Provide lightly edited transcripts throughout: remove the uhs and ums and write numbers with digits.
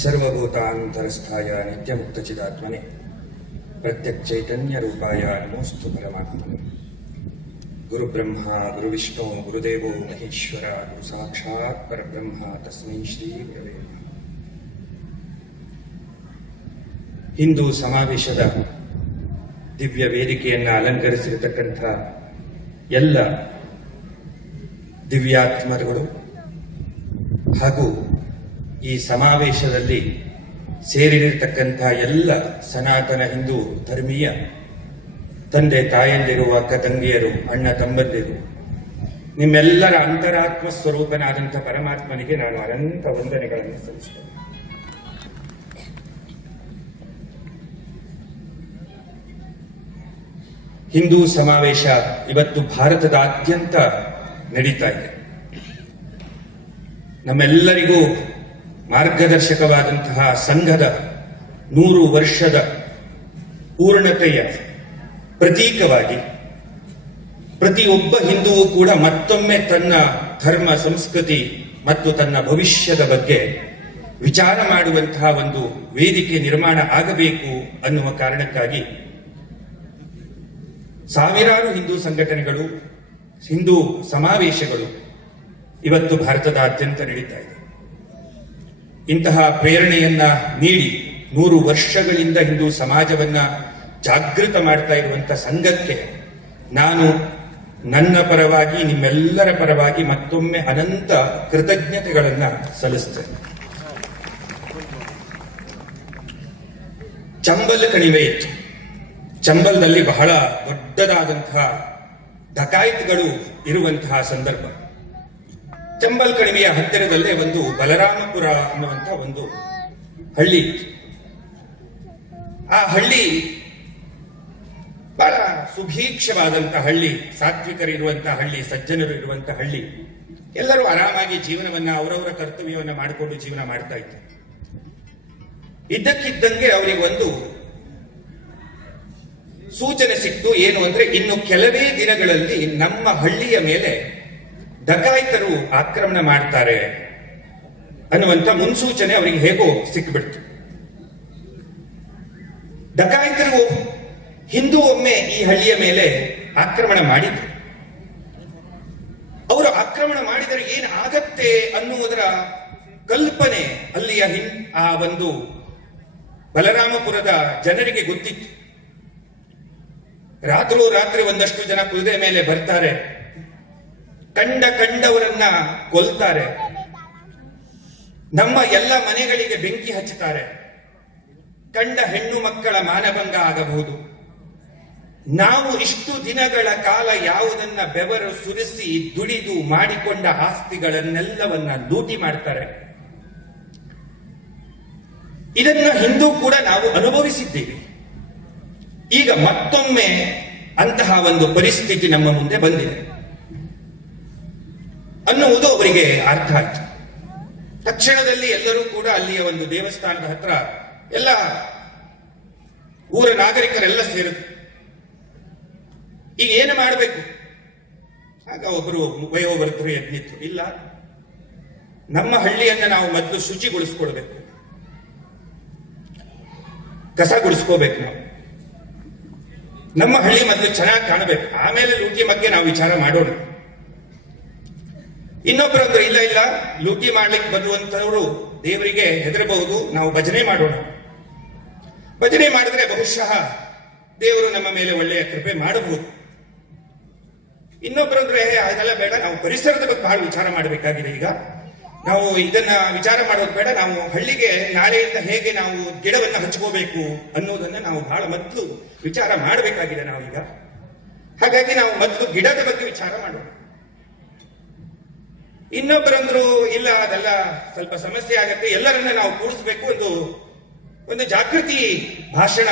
ಸರ್ವಭೂತಾಂತರಸ್ಥಾಯ ನಿತ್ಯಮುಕ್ತಚಿದಾತ್ಮನೆ ಪ್ರತ್ಯಕ್ಷೈತನ್ಯರೂಪಾಯ ನಮೋಸ್ತು ಪರಮಾತ್ಮನೆ. ಗುರುಬ್ರಹ್ಮ ಗುರುವಿಷ್ಣು ಗುರುದೇವೋ ಮಹೇಶ್ವರ ಗುರು ಸಾಕ್ಷಾತ್ ಪರಬ್ರಹ್ಮ ತಸ್ಮೈ ಶ್ರೀ ಗುರವೇ ನಮಃ. ಹಿಂದೂ ಸಮಾವೇಶದ ದಿವ್ಯ ವೇದಿಕೆಯನ್ನು ಅಲಂಕರಿಸಿರತಕ್ಕಂಥ ಎಲ್ಲ ದಿವ್ಯಾತ್ಮರುಗಳು ಹಾಗೂ ಈ ಸಮಾವೇಶದಲ್ಲಿ ಸೇರಿರತಕ್ಕಂಥ ಎಲ್ಲ ಸನಾತನ ಹಿಂದೂ ಧರ್ಮೀಯ ತಂದೆ ತಾಯಂದಿರು, ಅಕ್ಕ ತಂಗಿಯರು, ಅಣ್ಣ ತಮ್ಮಂದಿರು, ನಿಮ್ಮೆಲ್ಲರ ಅಂತರಾತ್ಮ ಸ್ವರೂಪನಾದಂಥ ಪರಮಾತ್ಮನಿಗೆ ನಾನು ಅನಂತ ವಂದನೆಗಳನ್ನು ಸಲ್ಲಿಸ್ತೇನೆ. ಹಿಂದೂ ಸಮಾವೇಶ ಇವತ್ತು ಭಾರತದಾದ್ಯಂತ ನಡೀತಾ ಇದೆ. ನಮ್ಮೆಲ್ಲರಿಗೂ ಮಾರ್ಗದರ್ಶಕವಾದಂತಹ ಸಂಘದ 100 ವರ್ಷದ ಪೂರ್ಣತೆಯ ಪ್ರತೀಕವಾಗಿ ಪ್ರತಿಯೊಬ್ಬ ಹಿಂದೂವು ಕೂಡ ಮತ್ತೊಮ್ಮೆ ತನ್ನ ಧರ್ಮ, ಸಂಸ್ಕೃತಿ ಮತ್ತು ತನ್ನ ಭವಿಷ್ಯದ ಬಗ್ಗೆ ವಿಚಾರ ಮಾಡುವಂತಹ ಒಂದು ವೇದಿಕೆ ನಿರ್ಮಾಣ ಆಗಬೇಕು ಅನ್ನುವ ಕಾರಣಕ್ಕಾಗಿ ಸಾವಿರಾರು ಹಿಂದೂ ಸಂಘಟನೆಗಳು, ಹಿಂದೂ ಸಮಾವೇಶಗಳು ಇವತ್ತು ಭಾರತದಾದ್ಯಂತ ನಡೀತಾ ಇದೆ. ಇಂತಹ ಪ್ರೇರಣೆಯನ್ನ ನೀಡಿ 100 ವರ್ಷಗಳಿಂದ ಹಿಂದೂ ಸಮಾಜವನ್ನ ಜಾಗೃತ ಮಾಡ್ತಾ ಇರುವಂತಹ ಸಂಘಕ್ಕೆ ನಾನು ನನ್ನ ಪರವಾಗಿ, ನಿಮ್ಮೆಲ್ಲರ ಪರವಾಗಿ ಮತ್ತೊಮ್ಮೆ ಅನಂತ ಕೃತಜ್ಞತೆಗಳನ್ನ ಸಲ್ಲಿಸ್ತೇನೆ. ಚಂಬಲ್ ಕಣಿವೆ ಇತ್ತು. ಚಂಬಲ್ದಲ್ಲಿ ಬಹಳ ದೊಡ್ಡದಾದಂತಹ ಡಕಾಯಿತ್ಗಳು ಇರುವಂತಹ ಸಂದರ್ಭ. ಚಂಬಲ್ ಕಣಿವೆಯ ಹತ್ತಿರದಲ್ಲೇ ಒಂದು ಬಲರಾಮಪುರ ಅನ್ನುವಂಥ ಒಂದು ಹಳ್ಳಿ ಇತ್ತು. ಆ ಹಳ್ಳಿ ಬಹಳ ಸುಭೀಕ್ಷವಾದಂತಹ ಹಳ್ಳಿ, ಸಾತ್ವಿಕರಿರುವಂತಹ ಹಳ್ಳಿ, ಸಜ್ಜನರು ಇರುವಂತಹ ಹಳ್ಳಿ. ಎಲ್ಲರೂ ಆರಾಮಾಗಿ ಜೀವನವನ್ನ, ಅವರವರ ಕರ್ತವ್ಯವನ್ನ ಮಾಡಿಕೊಂಡು ಜೀವನ ಮಾಡ್ತಾ ಇದ್ರು. ಇದ್ದಕ್ಕಿದ್ದಂಗೆ ಅವರಿಗೆ ಒಂದು ಸೂಚನೆ ಸಿಕ್ತು. ಏನು ಅಂದ್ರೆ, ಇನ್ನು ಕೆಲವೇ ದಿನಗಳಲ್ಲಿ ನಮ್ಮ ಹಳ್ಳಿಯ ಮೇಲೆ ಡಕಾಯಿತರು ಆಕ್ರಮಣ ಮಾಡ್ತಾರೆ ಅನ್ನುವಂಥ ಮುನ್ಸೂಚನೆ ಅವರಿಗೆ ಹೇಗೋ ಸಿಕ್ಕಿಬಿಡ್ತು. ಡಕಾಯಿತರು ಹಿಂದೂ ಒಮ್ಮೆ ಈ ಹಳ್ಳಿಯ ಮೇಲೆ ಆಕ್ರಮಣ ಮಾಡಿದ್ರು. ಅವರು ಆಕ್ರಮಣ ಮಾಡಿದರೆ ಏನು ಆಗತ್ತೆ ಅನ್ನುವುದರ ಕಲ್ಪನೆ ಅಲ್ಲಿಯ ಆ ಒಂದು ಬಲರಾಮಪುರದ ಜನರಿಗೆ ಗೊತ್ತಿತ್ತು. ರಾತ್ರಿ ಒಂದಷ್ಟು ಜನ ಕುದುರೆ ಮೇಲೆ ಬರ್ತಾರೆ, ಕಂಡವರನ್ನ ಕೊಲ್ತಾರೆ, ನಮ್ಮ ಎಲ್ಲ ಮನೆಗಳಿಗೆ ಬೆಂಕಿ ಹಚ್ಚುತ್ತಾರೆ, ಕಂಡ ಹೆಣ್ಣು ಮಕ್ಕಳ ಮಾನಭಂಗ ಆಗಬಹುದು. ನಾವು ಇಷ್ಟು ದಿನಗಳ ಕಾಲ ಯಾವುದನ್ನ ಬೆವರು ಸುರಿಸಿ ದುಡಿದು ಮಾಡಿಕೊಂಡ ಆಸ್ತಿಗಳನ್ನೆಲ್ಲವನ್ನ ಲೂಟಿ ಮಾಡ್ತಾರೆ. ಇದನ್ನ ಹಿಂದೂ ಕೂಡ ನಾವು ಅನುಭವಿಸಿದ್ದೀವಿ. ಈಗ ಮತ್ತೊಮ್ಮೆ ಅಂತಹ ಒಂದು ಪರಿಸ್ಥಿತಿ ನಮ್ಮ ಮುಂದೆ ಬಂದಿದೆ ಅನ್ನುವುದು ಅವರಿಗೆ ಅರ್ಥ ಆಯ್ತು. ತಕ್ಷಣದಲ್ಲಿ ಎಲ್ಲರೂ ಕೂಡ ಅಲ್ಲಿಯ ಒಂದು ದೇವಸ್ಥಾನದ ಹತ್ರ ಎಲ್ಲ ಊರ ನಾಗರಿಕರೆಲ್ಲ ಸೇರಿದ್ರು. ಈಗ ಏನು ಮಾಡಬೇಕು? ಆಗ ಒಬ್ಬರು ವಯೋವೃದ್ಧರು ಎದ್ನಿತ್ತು. ಇಲ್ಲ, ನಮ್ಮ ಹಳ್ಳಿಯನ್ನ ನಾವು ಮೊದಲು ಶುಚಿಗೊಳಿಸ್ಕೊಳ್ಬೇಕು, ಕಸ ಗುಡಿಸ್ಕೋಬೇಕು. ನಮ್ಮ ಹಳ್ಳಿ ಮೊದಲು ಚೆನ್ನಾಗಿ ಕಾಣಬೇಕು, ಆಮೇಲೆ ಲೂಟಿ ಬಗ್ಗೆ ನಾವು ವಿಚಾರ ಮಾಡೋಣ. ಇನ್ನೊಬ್ಬರಂದ್ರು, ಇಲ್ಲ, ಲೂಟಿ ಮಾಡ್ಲಿಕ್ಕೆ ಬರುವಂತವರು ದೇವರಿಗೆ ಹೆದರಬಹುದು, ನಾವು ಭಜನೆ ಮಾಡೋಣ. ಭಜನೆ ಮಾಡಿದ್ರೆ ಬಹುಶಃ ದೇವರು ನಮ್ಮ ಮೇಲೆ ಒಳ್ಳೆಯ ಕೃಪೆ ಮಾಡಬಹುದು. ಇನ್ನೊಬ್ಬರಂದ್ರೆ, ಅದೆಲ್ಲ ಬೇಡ, ನಾವು ಪರಿಸರದ ಬಗ್ಗೆ ಬಹಳ ವಿಚಾರ ಮಾಡಬೇಕಾಗಿದೆ. ಈಗ ನಾವು ಇದನ್ನ ವಿಚಾರ ಮಾಡೋದು ಬೇಡ, ನಾವು ಹಳ್ಳಿಗೆ ನಾಳೆಯಿಂದ ಹೇಗೆ ನಾವು ಗಿಡವನ್ನು ಹಚ್ಕೋಬೇಕು ಅನ್ನೋದನ್ನ ನಾವು ಬಹಳ ಮೊದಲು ವಿಚಾರ ಮಾಡಬೇಕಾಗಿದೆ ನಾವೀಗ. ಹಾಗಾಗಿ ನಾವು ಮೊದಲು ಗಿಡದ ಬಗ್ಗೆ ವಿಚಾರ ಮಾಡೋಣ. ಇನ್ನೊಬ್ಬರಂದ್ರು, ಇಲ್ಲ, ಅದೆಲ್ಲ ಸ್ವಲ್ಪ ಸಮಸ್ಯೆ ಆಗತ್ತೆ, ಎಲ್ಲರನ್ನ ನಾವು ಕೂಡಿಸ್ಬೇಕು, ಒಂದು ಜಾಗೃತಿ ಭಾಷಣ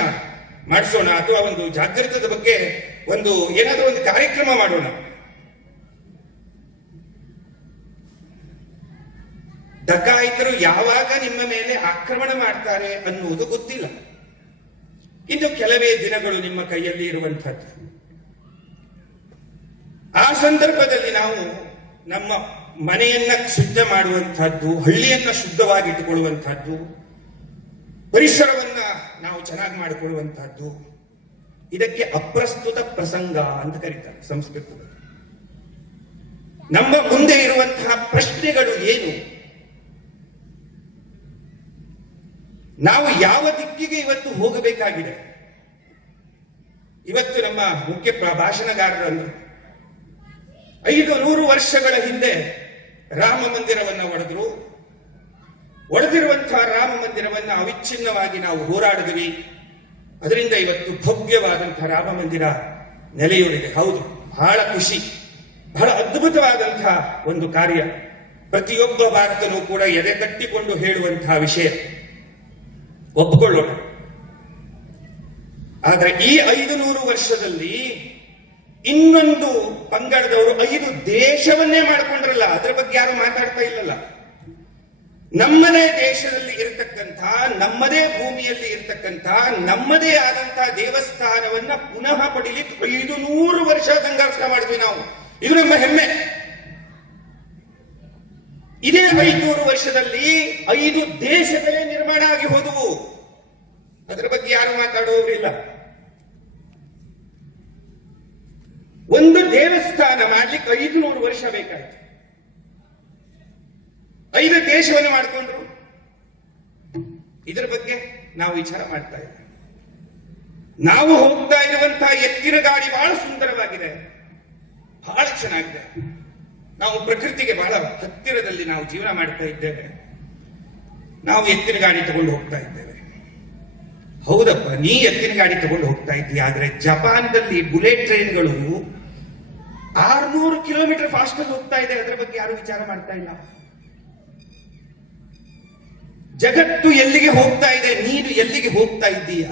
ಮಾಡಿಸೋಣ, ಅಥವಾ ಒಂದು ಜಾಗೃತದ ಬಗ್ಗೆ ಏನಾದರೂ ಒಂದು ಕಾರ್ಯಕ್ರಮ ಮಾಡೋಣ. ಡಕಾಯಿತರು ಯಾವಾಗ ನಿಮ್ಮ ಮೇಲೆ ಆಕ್ರಮಣ ಮಾಡ್ತಾರೆ ಅನ್ನುವುದು ಗೊತ್ತಿಲ್ಲ. ಇನ್ನು ಕೆಲವೇ ದಿನಗಳು ನಿಮ್ಮ ಕೈಯಲ್ಲಿ ಇರುವಂತಹದ್ದು. ಆ ಸಂದರ್ಭದಲ್ಲಿ ನಾವು ನಮ್ಮ ಮನೆಯನ್ನ ಶುದ್ಧ ಮಾಡುವಂತಹದ್ದು, ಹಳ್ಳಿಯನ್ನ ಶುದ್ಧವಾಗಿಟ್ಟುಕೊಳ್ಳುವಂತಹದ್ದು, ಪರಿಸರವನ್ನ ನಾವು ಚೆನ್ನಾಗಿ ಮಾಡಿಕೊಳ್ಳುವಂತಹದ್ದು, ಇದಕ್ಕೆ ಅಪ್ರಸ್ತುತ ಪ್ರಸಂಗ ಅಂತ ಕರೀತಾರೆ ಸಂಸ್ಕೃತದಲ್ಲಿ. ನಮ್ಮ ಮುಂದೆ ಇರುವಂತಹ ಪ್ರಶ್ನೆಗಳು ಏನು, ನಾವು ಯಾವ ದಿಕ್ಕಿಗೆ ಇವತ್ತು ಹೋಗಬೇಕಾಗಿದೆ. ಇವತ್ತು ನಮ್ಮ ಮುಖ್ಯ ಭಾಷಣಗಾರರನ್ನು 500 ವರ್ಷಗಳ ಹಿಂದೆ ರಾಮ ಮಂದಿರವನ್ನ ಒಡೆದಿರುವಂತಹ ರಾಮ ಮಂದಿರವನ್ನ ಅವಿಚ್ಛಿನ್ನವಾಗಿ ನಾವು ಹೋರಾಡಿದ್ವಿ. ಅದರಿಂದ ಇವತ್ತು ಭವ್ಯವಾದಂತಹ ರಾಮ ಮಂದಿರ ನೆಲೆಯೂರಿದೆ. ಹೌದು, ಬಹಳ ಖುಷಿ, ಬಹಳ ಅದ್ಭುತವಾದಂತಹ ಒಂದು ಕಾರ್ಯ. ಪ್ರತಿಯೊಬ್ಬ ಭಾರತನೂ ಕೂಡ ಎದೆ ಕಟ್ಟಿಕೊಂಡು ಹೇಳುವಂತಹ ವಿಷಯ, ಒಪ್ಪಿಕೊಳ್ಳೋಣ. ಆದ್ರೆ ಈ 500 ವರ್ಷದಲ್ಲಿ ಇನ್ನೊಂದು ಪಂಗಡದವರು 5 ದೇಶವನ್ನೇ ಮಾಡ್ಕೊಂಡ್ರಲ್ಲ, ಅದರ ಬಗ್ಗೆ ಯಾರು ಮಾತಾಡ್ತಾ ಇಲ್ಲಲ್ಲ. ನಮ್ಮದೇ ದೇಶದಲ್ಲಿ ಇರತಕ್ಕಂಥ, ನಮ್ಮದೇ ಭೂಮಿಯಲ್ಲಿ ಇರತಕ್ಕಂಥ, ನಮ್ಮದೇ ಆದಂತಹ ದೇವಸ್ಥಾನವನ್ನ ಪುನಃ ಪಡಿಲಿಕ್ಕೆ 500 ವರ್ಷ ಸಂಘರ್ಷ ಮಾಡಿದ್ವಿ ನಾವು. ಇದು ನಮ್ಮ ಹೆಮ್ಮೆ. ಇದೇ 500 ವರ್ಷದಲ್ಲಿ 5 ದೇಶಗಳೇ ನಿರ್ಮಾಣ ಆಗಿ ಹೋದವು. ಅದರ ಬಗ್ಗೆ ಯಾರು ಮಾತಾಡುವವರಿಲ್ಲ. ಒಂದು ದೇವಸ್ಥಾನ ಮಾಡ್ಲಿಕ್ಕೆ 500 ವರ್ಷ ಬೇಕಾಯ್ತು. 5 ದೇಶವನ್ನು ಮಾಡಿಕೊಂಡ್ರು. ಇದರ ಬಗ್ಗೆ ನಾವು ವಿಚಾರ ಮಾಡ್ತಾ ಇದ್ದೇವೆ. ನಾವು ಹೋಗ್ತಾ ಇರುವಂತಹ ಎತ್ತಿನ ಗಾಡಿ ಬಹಳ ಸುಂದರವಾಗಿದೆ, ಬಹಳ ಚೆನ್ನಾಗಿದೆ. ನಾವು ಪ್ರಕೃತಿಗೆ ಬಹಳ ಹತ್ತಿರದಲ್ಲಿ ನಾವು ಜೀವನ ಮಾಡ್ತಾ ಇದ್ದೇವೆ. ನಾವು ಎತ್ತಿನ ಗಾಡಿ ತಗೊಂಡು ಹೋಗ್ತಾ ಇದ್ದೇವೆ. ಹೌದಪ್ಪ, ನೀ ಎತ್ತಿನ ಗಾಡಿ ತಗೊಂಡು ಹೋಗ್ತಾ ಇದ್ದೀಯ. ಆದ್ರೆ ಜಪಾನ್ದಲ್ಲಿ ಬುಲೆಟ್ ಟ್ರೈನ್ಗಳು 600 ಕಿಲೋಮೀಟರ್ ಫಾಸ್ಟ್ ಅಲ್ಲಿ ಹೋಗ್ತಾ ಇದೆ. ಅದರ ಬಗ್ಗೆ ಯಾರು ವಿಚಾರ ಮಾಡ್ತಾ ಇಲ್ಲ. ಜಗತ್ತು ಎಲ್ಲಿಗೆ ಹೋಗ್ತಾ ಇದೆ, ನೀನು ಎಲ್ಲಿಗೆ ಹೋಗ್ತಾ ಇದ್ದೀಯ?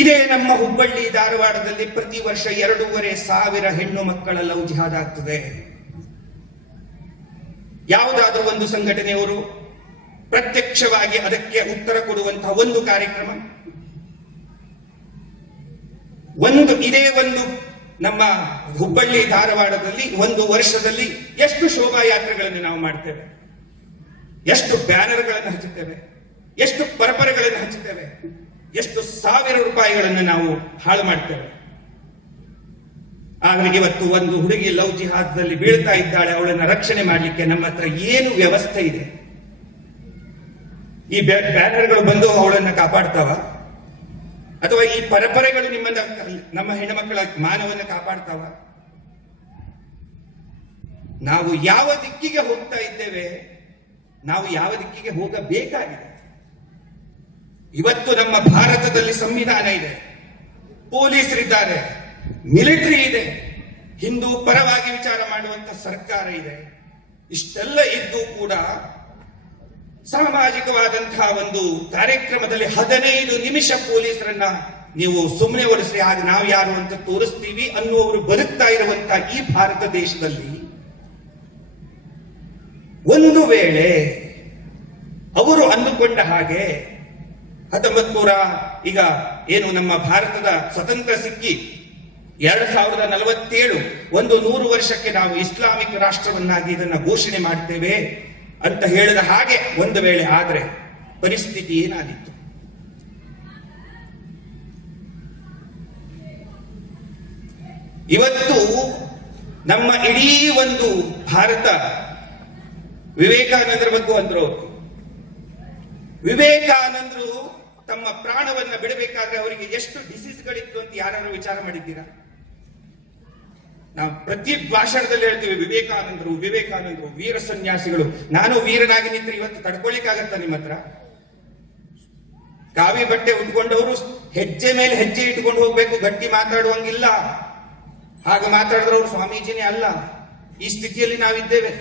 ಇದೇ ನಮ್ಮ ಹುಬ್ಬಳ್ಳಿ ಧಾರವಾಡದಲ್ಲಿ ಪ್ರತಿ ವರ್ಷ 2,500 ಹೆಣ್ಣು ಮಕ್ಕಳ ಲವ್ ಜಿಹಾದ್ ಆಗ್ತದೆ. ಯಾವುದಾದ್ರೂ ಒಂದು ಸಂಘಟನೆಯವರು ಪ್ರತ್ಯಕ್ಷವಾಗಿ ಅದಕ್ಕೆ ಉತ್ತರ ಕೊಡುವಂತಹ ಒಂದು ಕಾರ್ಯಕ್ರಮ, ಇದೇ ಒಂದು ನಮ್ಮ ಹುಬ್ಬಳ್ಳಿ ಧಾರವಾಡದಲ್ಲಿ ಒಂದು ವರ್ಷದಲ್ಲಿ ಎಷ್ಟು ಶೋಭಾಯಾತ್ರೆಗಳನ್ನು ನಾವು ಮಾಡ್ತೇವೆ, ಎಷ್ಟು ಬ್ಯಾನರ್ಗಳನ್ನು ಹಚ್ಚುತ್ತೇವೆ, ಎಷ್ಟು ಪರಪರೆಗಳನ್ನು ಹಚ್ಚುತ್ತೇವೆ, ಎಷ್ಟು ಸಾವಿರ ರೂಪಾಯಿಗಳನ್ನು ನಾವು ಹಾಳು ಮಾಡ್ತೇವೆ. ಆದ್ರೆ ಇವತ್ತು ಒಂದು ಹುಡುಗಿ ಲವ್ ಜಿಹಾದ್ದಲ್ಲಿ ಬೀಳ್ತಾ ಇದ್ದಾಳೆ, ಅವಳನ್ನು ರಕ್ಷಣೆ ಮಾಡಲಿಕ್ಕೆ ನಮ್ಮ ಹತ್ರ ಏನು ವ್ಯವಸ್ಥೆ ಇದೆ? ಈ ಬ್ಯಾನರ್ಗಳು ಬಂದು ಅವಳನ್ನು ಕಾಪಾಡ್ತಾವ? ಅಥವಾ ಈ ಪರಂಪರೆಗಳು ನಮ್ಮ ಹೆಣ್ಣುಮಕ್ಕಳ ಮಾನವನ್ನ ಕಾಪಾಡ್ತಾವ? ನಾವು ಯಾವ ದಿಕ್ಕಿಗೆ ಹೋಗ್ತಾ ಇದ್ದೇವೆ, ನಾವು ಯಾವ ದಿಕ್ಕಿಗೆ ಹೋಗಬೇಕಾಗಿದೆ? ಇವತ್ತು ನಮ್ಮ ಭಾರತದಲ್ಲಿ ಸಂವಿಧಾನ ಇದೆ, ಪೊಲೀಸರಿದ್ದಾರೆ, ಮಿಲಿಟರಿ ಇದೆ, ಹಿಂದೂ ಪರವಾಗಿ ವಿಚಾರ ಮಾಡುವಂತ ಸರ್ಕಾರ ಇದೆ. ಇಷ್ಟೆಲ್ಲ ಇದ್ದು ಕೂಡ ಸಾಮಾಜಿಕವಾದಂತಹ ಒಂದು ಕಾರ್ಯಕ್ರಮದಲ್ಲಿ 15 ನಿಮಿಷ ಪೊಲೀಸರನ್ನ ನೀವು ಸುಮ್ಮನೆ ಓಡಿಸ್ರಿ, ಆಗ ನಾವು ಯಾರು ಅಂತ ತೋರಿಸ್ತೀವಿ ಅನ್ನುವರು ಬದುಕ್ತಾ ಇರುವಂತಹ ಈ ಭಾರತ ದೇಶದಲ್ಲಿ ಒಂದು ವೇಳೆ ಅವರು ಅಂದುಕೊಂಡ ಹಾಗೆ 1900 ಈಗ ಏನು ನಮ್ಮ ಭಾರತದ ಸ್ವತಂತ್ರ ಸಿಕ್ಕಿ 2047 ಒಂದು 100 ವರ್ಷಕ್ಕೆ ನಾವು ಇಸ್ಲಾಮಿಕ್ ರಾಷ್ಟ್ರವನ್ನಾಗಿ ಇದನ್ನ ಘೋಷಣೆ ಮಾಡ್ತೇವೆ ಅಂತ ಹೇಳಿದ ಹಾಗೆ ಒಂದು ವೇಳೆ ಆದ್ರೆ ಪರಿಸ್ಥಿತಿ ಏನಾಗಿತ್ತು? ಇವತ್ತು ನಮ್ಮ ಇಡೀ ಒಂದು ಭಾರತ ವಿವೇಕಾನಂದರ ಬಗ್ಗೆ ಅಂದ್ರು. ವಿವೇಕಾನಂದರು ತಮ್ಮ ಪ್ರಾಣವನ್ನ ಬಿಡಬೇಕಾದ್ರೆ ಅವರಿಗೆ ಎಷ್ಟು ಡಿಸೀಸ್ಗಳಿತ್ತು ಅಂತ ಯಾರು ವಿಚಾರ ಮಾಡಿದ್ದೀರಾ? ನಾವು ಪ್ರತಿ ಭಾಷಣದಲ್ಲಿ ಹೇಳ್ತೀವಿ ವಿವೇಕಾನಂದರು, ವಿವೇಕಾನಂದರು, ವೀರ ಸನ್ಯಾಸಿಗಳು. ನಾನು ವೀರನಾಗಿ ನಿಂತ್ರೆ ಇವತ್ತು ತಡ್ಕೊಳ್ಳಿಕ್ಕಾಗತ್ತ ನಿಮ್ಮ ಹತ್ರ? ಕಾವಿ ಬಟ್ಟೆ ಉಟ್ಕೊಂಡವರು ಹೆಜ್ಜೆ ಮೇಲೆ ಹೆಜ್ಜೆ ಇಟ್ಕೊಂಡು ಹೋಗ್ಬೇಕು, ಗಟ್ಟಿ ಮಾತಾಡುವಂಗಿಲ್ಲ. ಹಾಗೆ ಮಾತಾಡಿದ್ರೆ ಅವರು ಸ್ವಾಮೀಜಿನೇ ಅಲ್ಲ. ಈ ಸ್ಥಿತಿಯಲ್ಲಿ ನಾವಿದ್ದೇವೆ.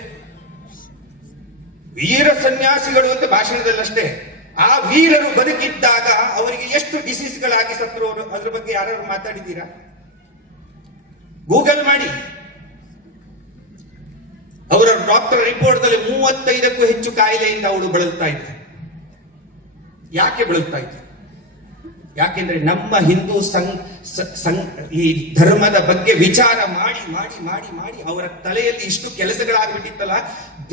ವೀರ ಸನ್ಯಾಸಿಗಳು ಅಂತ ಭಾಷಣದಲ್ಲಷ್ಟೇ. ಆ ವೀರರು ಬದುಕಿದ್ದಾಗ ಅವರಿಗೆ ಎಷ್ಟು ಡಿಸೀಸ್ಗಳಾಗಿ ಸತ್ರು ಅದ್ರ ಬಗ್ಗೆ ಯಾರು ಮಾತಾಡಿದ್ದೀರಾ? ಗೂಗಲ್ ಮಾಡಿ. ಅವರ ಡಾಕ್ಟರ್ ರಿಪೋರ್ಟ್ ದಲ್ಲಿ 35ಕ್ಕೂ ಹೆಚ್ಚು ಕಾಯಿಲೆಯಿಂದ ಅವಳು ಬಳಲ್ತಾ ಇದ್ದ. ಯಾಕೆ ಬಳಲ್ತಾ ಇದ್ದ? ಯಾಕೆಂದ್ರೆ ನಮ್ಮ ಹಿಂದೂ ಈ ಧರ್ಮದ ಬಗ್ಗೆ ವಿಚಾರ ಮಾಡಿ ಮಾಡಿ ಮಾಡಿ ಮಾಡಿ ಅವರ ತಲೆಯಲ್ಲಿ ಇಷ್ಟು ಕೆಲಸಗಳಾಗ್ಬಿಟ್ಟಿತ್ತಲ್ಲ,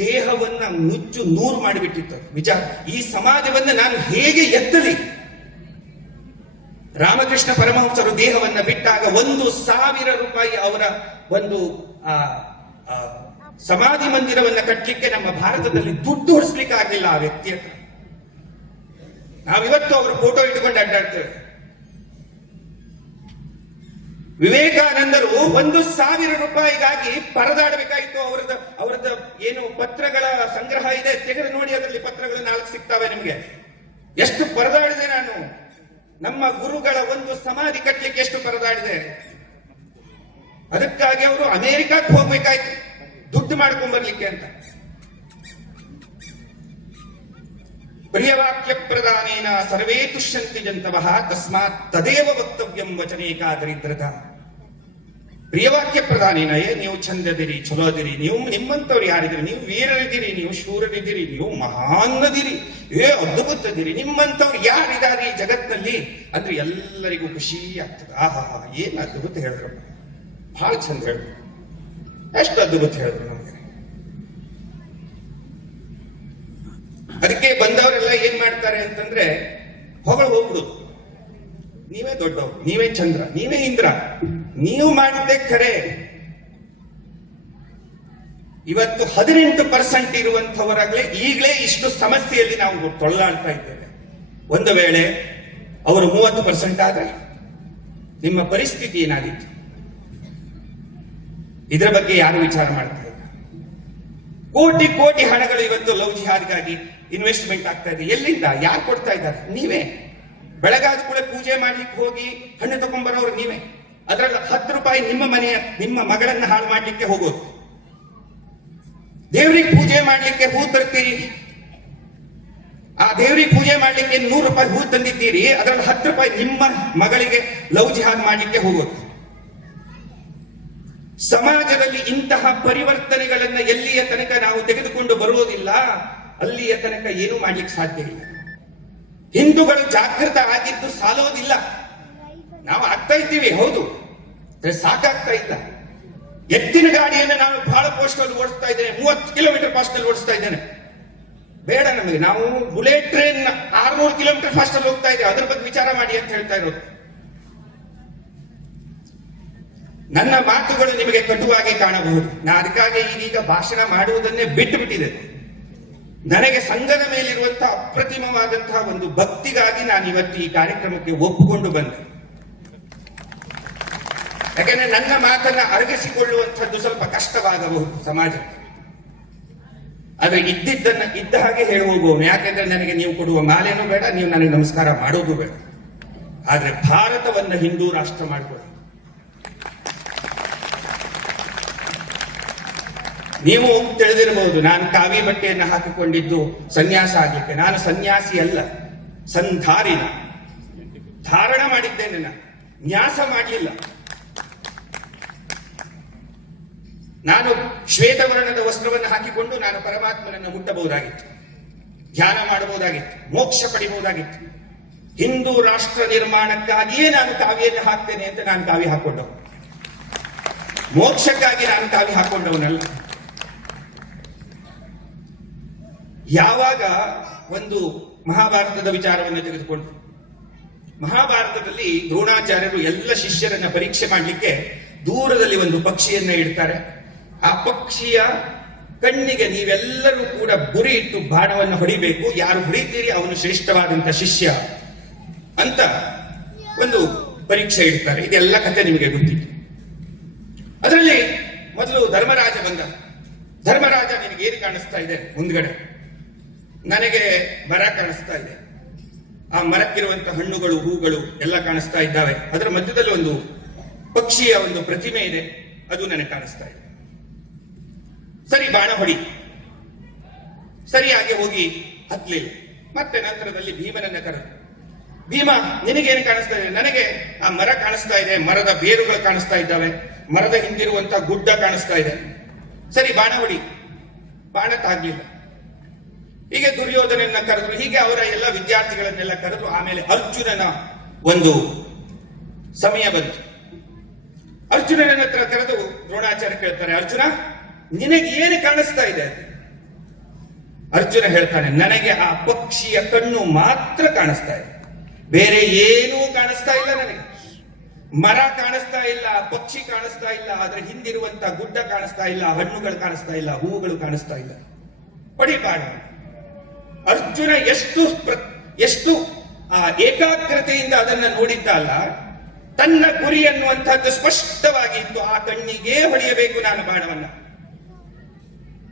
ದೇಹವನ್ನ ನುಚ್ಚು ನೂರು ಮಾಡಿಬಿಟ್ಟಿತ್ತು ವಿಚಾರ. ಈ ಸಮಾಜವನ್ನ ನಾನು ಹೇಗೆ ಎತ್ತಲಿ? ರಾಮಕೃಷ್ಣ ಪರಮಹಂಸರು ದೇಹವನ್ನ ಬಿಟ್ಟಾಗ 1,000 ರೂಪಾಯಿ ಅವರ ಒಂದು ಸಮಾಧಿ ಮಂದಿರವನ್ನ ಕಟ್ಟಲಿಕ್ಕೆ ನಮ್ಮ ಭಾರತದಲ್ಲಿ ದುಡ್ಡು ಹೊಡಿಸ್ಲಿಕ್ಕೆ ಆಗಲಿಲ್ಲ ಆ ವ್ಯಕ್ತಿ ಹತ್ರ. ನಾವಿವತ್ತು ಅವರ ಫೋಟೋ ಇಟ್ಕೊಂಡು ಅಡ್ಡಾಡ್ತೇವೆ. ವಿವೇಕಾನಂದರು 1,000 ರೂಪಾಯಿಗಾಗಿ ಪರದಾಡಬೇಕಾಯಿತು. ಅವರದ ಏನು ಪತ್ರಗಳ ಸಂಗ್ರಹ ಇದೆ, ತೆಗೆದು ನೋಡಿ, ಅದರಲ್ಲಿ ಪತ್ರಗಳು 4 ಸಿಗ್ತವೆ ನಿಮಗೆ. ಎಷ್ಟು ಪರದಾಡಿದೆ ನಾನು. ನಮ್ಮ ಗುರುಗಳ ಒಂದು ಸಮಾಧಿ ಕಟ್ಟಲಿಕ್ಕೆ ಎಷ್ಟು ಪರದಾಡಿದೆ. ಅದಕ್ಕಾಗಿ ಅವರು ಅಮೆರಿಕಕ್ಕೆ ಹೋಗ್ಬೇಕಾಯ್ತು ದುಡ್ಡು ಮಾಡ್ಕೊಂಡ್ ಬರ್ಲಿಕ್ಕೆ ಅಂತ. ಪ್ರಿಯವಾಕ್ಯ ಪ್ರದಾನೇನ ಸರ್ವೇ ತುಷ್ಯಂತಿ ಜಂತವಃ ತಸ್ಮಾತ್ ತದೇವ ವಕ್ತವ್ಯಂ ವಚನೇಕಾ ದರಿದ್ರತ. ಪ್ರಿಯವಾಕ್ಯ ಪ್ರದಾನೇನ, ನೀವು ಚಂದದಿರಿ, ಚಲೋ ಅದಿರಿ, ನೀವು ನಿಮ್ಮಂತವ್ರು ಯಾರಿದಿರಿ, ನೀವು ವೀರರಿದ್ದೀರಿ, ನೀವು ಶೂರರಿದ್ದೀರಿ, ನೀವು ಮಹಾನ್ನದಿರಿ, ಅದ್ಭುತದಿರಿ, ನಿಮ್ಮಂತವ್ರು ಯಾರಿದಾರಿ ಈ ಜಗತ್ನಲ್ಲಿ ಅಂದ್ರೆ ಎಲ್ಲರಿಗೂ ಖುಷಿ ಆಗ್ತದೆ. ಆಹಾ, ಏನ್ ಅದ್ಭುತ ಹೇಳಿದ್ರು, ಬಹಳ ಚಂದ ಹೇಳಿದ್ರು, ಎಷ್ಟು ಅದ್ಭುತ ಹೇಳಿದ್ರು ನಮಗೆ. ಅದಕ್ಕೆ ಬಂದವರೆಲ್ಲ ಏನ್ ಮಾಡ್ತಾರೆ ಅಂತಂದ್ರೆ ಹೋಗ್ಬಿಡುದು. ನೀವೇ ದೊಡ್ಡವರು, ನೀವೇ ಚಂದ್ರ, ನೀವೇ ಇಂದ್ರ, ನೀವು ಮಾಡಿದ್ದೆ ಖರೆ. ಇವತ್ತು 18% ಇರುವಂತವರಾಗಲೇ ಈಗಲೇ ಇಷ್ಟು ಸಮಸ್ಯೆಯಲ್ಲಿ ನಾವು ತೊಳ್ಳಾಡ್ತಾ ಇದ್ದೇವೆ. ಒಂದು ವೇಳೆ ಅವರು 30% ಆದ್ರೆ ನಿಮ್ಮ ಪರಿಸ್ಥಿತಿ ಏನಾಗಿತ್ತು? ಇದರ ಬಗ್ಗೆ ಯಾರು ವಿಚಾರ ಮಾಡ್ತಾ ಇಲ್ಲ. ಕೋಟಿ ಕೋಟಿ ಹಣಗಳು ಇವತ್ತು ಲವ್ ಜಿಹಾದ್ಗಾಗಿ ಇನ್ವೆಸ್ಟ್ಮೆಂಟ್ ಆಗ್ತಾ ಇದೆ. ಎಲ್ಲಿಂದ? ಯಾರು ಕೊಡ್ತಾ ಇದ್ದಾರೆ? ನೀವೇ. ಬೆಳಗಾದ ಕೂಡ ಪೂಜೆ ಮಾಡ್ಲಿಕ್ಕೆ ಹೋಗಿ ಹಣ್ಣು ತಗೊಂಡ್ಬರೋರು ನೀವೇ. ಅದರಲ್ಲಿ 10 ರೂಪಾಯಿ ನಿಮ್ಮ ಮಗಳನ್ನ ಹಾಳು ಮಾಡ್ಲಿಕ್ಕೆ ಹೋಗೋದು. ದೇವ್ರಿಗೆ ಪೂಜೆ ಮಾಡ್ಲಿಕ್ಕೆ ಹೂ ತರ್ತೀರಿ, ಆ ದೇವ್ರಿಗೆ ಪೂಜೆ ಮಾಡ್ಲಿಕ್ಕೆ 100 ರೂಪಾಯಿ ಹೂ ತಂದಿದ್ದೀರಿ, ಅದರಲ್ಲಿ 10 ರೂಪಾಯಿ ನಿಮ್ಮ ಮಗಳಿಗೆ ಲವ್ ಜಿಹಾದ್ ಮಾಡ್ಲಿಕ್ಕೆ ಹೋಗೋದು. ಸಮಾಜದಲ್ಲಿ ಇಂತಹ ಪರಿವರ್ತನೆಗಳನ್ನ ಎಲ್ಲಿಯ ತನಕ ನಾವು ತೆಗೆದುಕೊಂಡು ಬರುವುದಿಲ್ಲ, ಅಲ್ಲಿಯ ತನಕ ಏನೂ ಮಾಡ್ಲಿಕ್ಕೆ ಸಾಧ್ಯ ಇಲ್ಲ. ಹಿಂದೂಗಳು ಜಾಗೃತ ಆಗಿದ್ದು ಸಾಲೋದಿಲ್ಲ. ನಾವು ಆಗ್ತಾ ಇದ್ದೀವಿ, ಹೌದು, ಸಾಕಾಗ್ತಾ ಇಲ್ಲ. ಎತ್ತಿನ ಗಾಡಿಯನ್ನು ನಾನು ಬಹಳ ಫಾಸ್ಟ್ ಅಲ್ಲಿ ಓಡಿಸ್ತಾ ಇದ್ದೇನೆ, 30 ಕಿಲೋಮೀಟರ್ ಫಾಸ್ಟ್ ಅಲ್ಲಿ ಓಡಿಸ್ತಾ ಇದ್ದೇನೆ. ಬೇಡ ನಮಗೆ. ನಾವು ಬುಲೆಟ್ ಟ್ರೈನ್ 600 ಕಿಲೋಮೀಟರ್ ಫಾಸ್ಟ್ ಅಲ್ಲಿ ಹೋಗ್ತಾ ಇದ್ದೇವೆ, ಅದ್ರ ಬಗ್ಗೆ ವಿಚಾರ ಮಾಡಿ ಅಂತ ಹೇಳ್ತಾ ಇರೋದು. ನನ್ನ ಮಾತುಗಳು ನಿಮಗೆ ಕಟುವಾಗಿ ಕಾಣಬಹುದು. ಅದಕ್ಕಾಗಿ ಈಗೀಗ ಭಾಷಣ ಮಾಡುವುದನ್ನೇ ಬಿಟ್ಟು ಬಿಟ್ಟಿದೆ. ನನಗೆ ಸಂಘದ ಮೇಲಿರುವಂತಹ ಅಪ್ರತಿಮವಾದಂತಹ ಒಂದು ಭಕ್ತಿಗಾಗಿ ನಾನು ಇವತ್ತು ಈ ಕಾರ್ಯಕ್ರಮಕ್ಕೆ ಒಪ್ಪಿಕೊಂಡು ಬಂದೆ. ಯಾಕೆಂದ್ರೆ ನನ್ನ ಮಾತನ್ನ ಅರಗಿಸಿಕೊಳ್ಳುವಂಥದ್ದು ಸ್ವಲ್ಪ ಕಷ್ಟವಾಗಬಹುದು ಸಮಾಜಕ್ಕೆ. ಆದ್ರೆ ಇದ್ದಿದ್ದನ್ನ ಇದ್ದ ಹಾಗೆ ಹೇಳಿ ಹೋಗುವವನು. ಯಾಕೆಂದ್ರೆ ನನಗೆ ನೀವು ಕೊಡುವ ಮಾಲೆನೂ ಬೇಡ, ನೀವು ನನಗೆ ನಮಸ್ಕಾರ ಮಾಡೋದು ಬೇಡ. ಆದ್ರೆ ಭಾರತವನ್ನ ಹಿಂದೂ ರಾಷ್ಟ್ರ ಮಾಡಿಕೊಳ್ಳಿ. ನೀವು ತಿಳಿದಿರಬಹುದು, ನಾನು ಕಾವಿ ಬಟ್ಟೆಯನ್ನು ಹಾಕಿಕೊಂಡಿದ್ದು ಸನ್ಯಾಸ ಆಗ್ಲಿಕ್ಕೆ. ನಾನು ಸನ್ಯಾಸಿ ಅಲ್ಲ, ಸಂಧಾರಿನ. ಧಾರಣ ಮಾಡಿದ್ದೇನೆ, ನಾನು ನ್ಯಾಸ ಮಾಡಲಿಲ್ಲ. ನಾನು ಶ್ವೇತವರ್ಣದ ವಸ್ತ್ರವನ್ನು ಹಾಕಿಕೊಂಡು ನಾನು ಪರಮಾತ್ಮನನ್ನು ಮುಟ್ಟಬಹುದಾಗಿತ್ತು, ಧ್ಯಾನ ಮಾಡಬಹುದಾಗಿತ್ತು, ಮೋಕ್ಷ ಪಡಿಬಹುದಾಗಿತ್ತು. ಹಿಂದೂ ರಾಷ್ಟ್ರ ನಿರ್ಮಾಣಕ್ಕಾಗಿಯೇ ನಾನು ಕಾವಿಯನ್ನು ಹಾಕ್ತೇನೆ ಅಂತ ನಾನು ಕಾವಿ ಹಾಕೊಂಡವ. ಮೋಕ್ಷಕ್ಕಾಗಿ ನಾನು ಕಾವಿ ಹಾಕೊಂಡವನಲ್ಲ. ಯಾವಾಗ ಒಂದು ಮಹಾಭಾರತದ ವಿಚಾರವನ್ನು ತೆಗೆದುಕೊಂಡು, ಮಹಾಭಾರತದಲ್ಲಿ ದ್ರೋಣಾಚಾರ್ಯರು ಎಲ್ಲ ಶಿಷ್ಯರನ್ನ ಪರೀಕ್ಷೆ ಮಾಡಲಿಕ್ಕೆ ದೂರದಲ್ಲಿ ಒಂದು ಪಕ್ಷಿಯನ್ನ ಇಡ್ತಾರೆ. ಆ ಪಕ್ಷಿಯ ಕಣ್ಣಿಗೆ ನೀವೆಲ್ಲರೂ ಕೂಡ ಗುರಿ ಇಟ್ಟು ಬಾಣವನ್ನು ಹೊಡಿಬೇಕು, ಯಾರು ಹೊಡಿತೀರಿ ಅವನು ಶ್ರೇಷ್ಠವಾದಂತ ಶಿಷ್ಯ ಅಂತ ಒಂದು ಪರೀಕ್ಷೆ ಇಡ್ತಾರೆ. ಇದೆಲ್ಲ ಕಥೆ ನಿಮಗೆ ಗೊತ್ತಿತ್ತು. ಅದರಲ್ಲಿ ಮೊದಲು ಧರ್ಮರಾಜ ಬಂದ. ಧರ್ಮರಾಜ, ನಿನಗೆ ಏನು ಕಾಣಿಸ್ತಾ ಇದೆ ಮುಂದ್ಗಡೆ? ನನಗೆ ಮರ ಕಾಣಿಸ್ತಾ ಇದೆ. ಆ ಮರಕ್ಕಿರುವಂತಹ ಹಣ್ಣುಗಳು, ಹೂಗಳು ಎಲ್ಲ ಕಾಣಿಸ್ತಾ ಇದ್ದಾವೆ. ಅದರ ಮಧ್ಯದಲ್ಲಿ ಒಂದು ಪಕ್ಷಿಯ ಒಂದು ಪ್ರತಿಮೆ ಇದೆ, ಅದು ನನಗೆ ಕಾಣಿಸ್ತಾ ಇದೆ. ಸರಿ, ಬಾಣ ಹೊಡಿ. ಸರಿಯಾಗಿ ಹೋಗಿ ಹತ್ಲಿಲ್ಲ. ಮತ್ತೆ ನಂತರದಲ್ಲಿ ಭೀಮನನ್ನ ಕರೆದು, ಭೀಮ, ನಿನಗೇನು ಕಾಣಿಸ್ತಾ ಇದೆ? ನನಗೆ ಆ ಮರ ಕಾಣಿಸ್ತಾ ಇದೆ, ಮರದ ಬೇರುಗಳು ಕಾಣಿಸ್ತಾ ಇದ್ದಾವೆ, ಮರದ ಹಿಂದಿರುವಂತಹ ಗುಡ್ಡ ಕಾಣಿಸ್ತಾ ಇದೆ. ಸರಿ, ಬಾಣ ಹೊಡಿ. ಬಾಣ ತಾಗ್ಲಿಲ್ಲ. ಹೀಗೆ ದುರ್ಯೋಧನನ್ನ ಕರೆದ್ರು. ಹೀಗೆ ಅವರ ಎಲ್ಲ ವಿದ್ಯಾರ್ಥಿಗಳನ್ನೆಲ್ಲ ಕರೆದು ಆಮೇಲೆ ಅರ್ಜುನನ ಒಂದು ಸಮಯ ಬಂತು. ಅರ್ಜುನನ ಹತ್ರ ಕರೆದು ದ್ರೋಣಾಚಾರ್ಯ ಕೇಳ್ತಾರೆ, ಅರ್ಜುನ ನಿನಗೆ ಏನು ಕಾಣಿಸ್ತಾ ಇದೆ? ಅರ್ಜುನ ಹೇಳ್ತಾನೆ, ನನಗೆ ಆ ಪಕ್ಷಿಯ ಕಣ್ಣು ಮಾತ್ರ ಕಾಣಿಸ್ತಾ ಇದೆ, ಬೇರೆ ಏನೂ ಕಾಣಿಸ್ತಾ ಇಲ್ಲ ನನಗೆ. ಮರ ಕಾಣಿಸ್ತಾ ಇಲ್ಲ, ಪಕ್ಷಿ ಕಾಣಿಸ್ತಾ ಇಲ್ಲ, ಅದರ ಹಿಂದಿರುವಂತ ಗುಡ್ಡ ಕಾಣಿಸ್ತಾ ಇಲ್ಲ, ಹಣ್ಣುಗಳು ಕಾಣಿಸ್ತಾ ಇಲ್ಲ, ಹೂವುಗಳು ಕಾಣಿಸ್ತಾ ಇಲ್ಲ. ಪಡಿಪಾಡ ಅರ್ಜುನ ಎಷ್ಟು ಏಕಾಗ್ರತೆಯಿಂದ ಅದನ್ನ ನೋಡಿದ್ದ ಅಲ್ಲ, ತನ್ನ ಗುರಿ ಅನ್ನುವಂಥದ್ದು ಸ್ಪಷ್ಟವಾಗಿ ಇತ್ತು. ಆ ಕಣ್ಣಿಗೆ ಹೊಡೆಯಬೇಕು ನಾನು ಬಾಣವನ್ನ.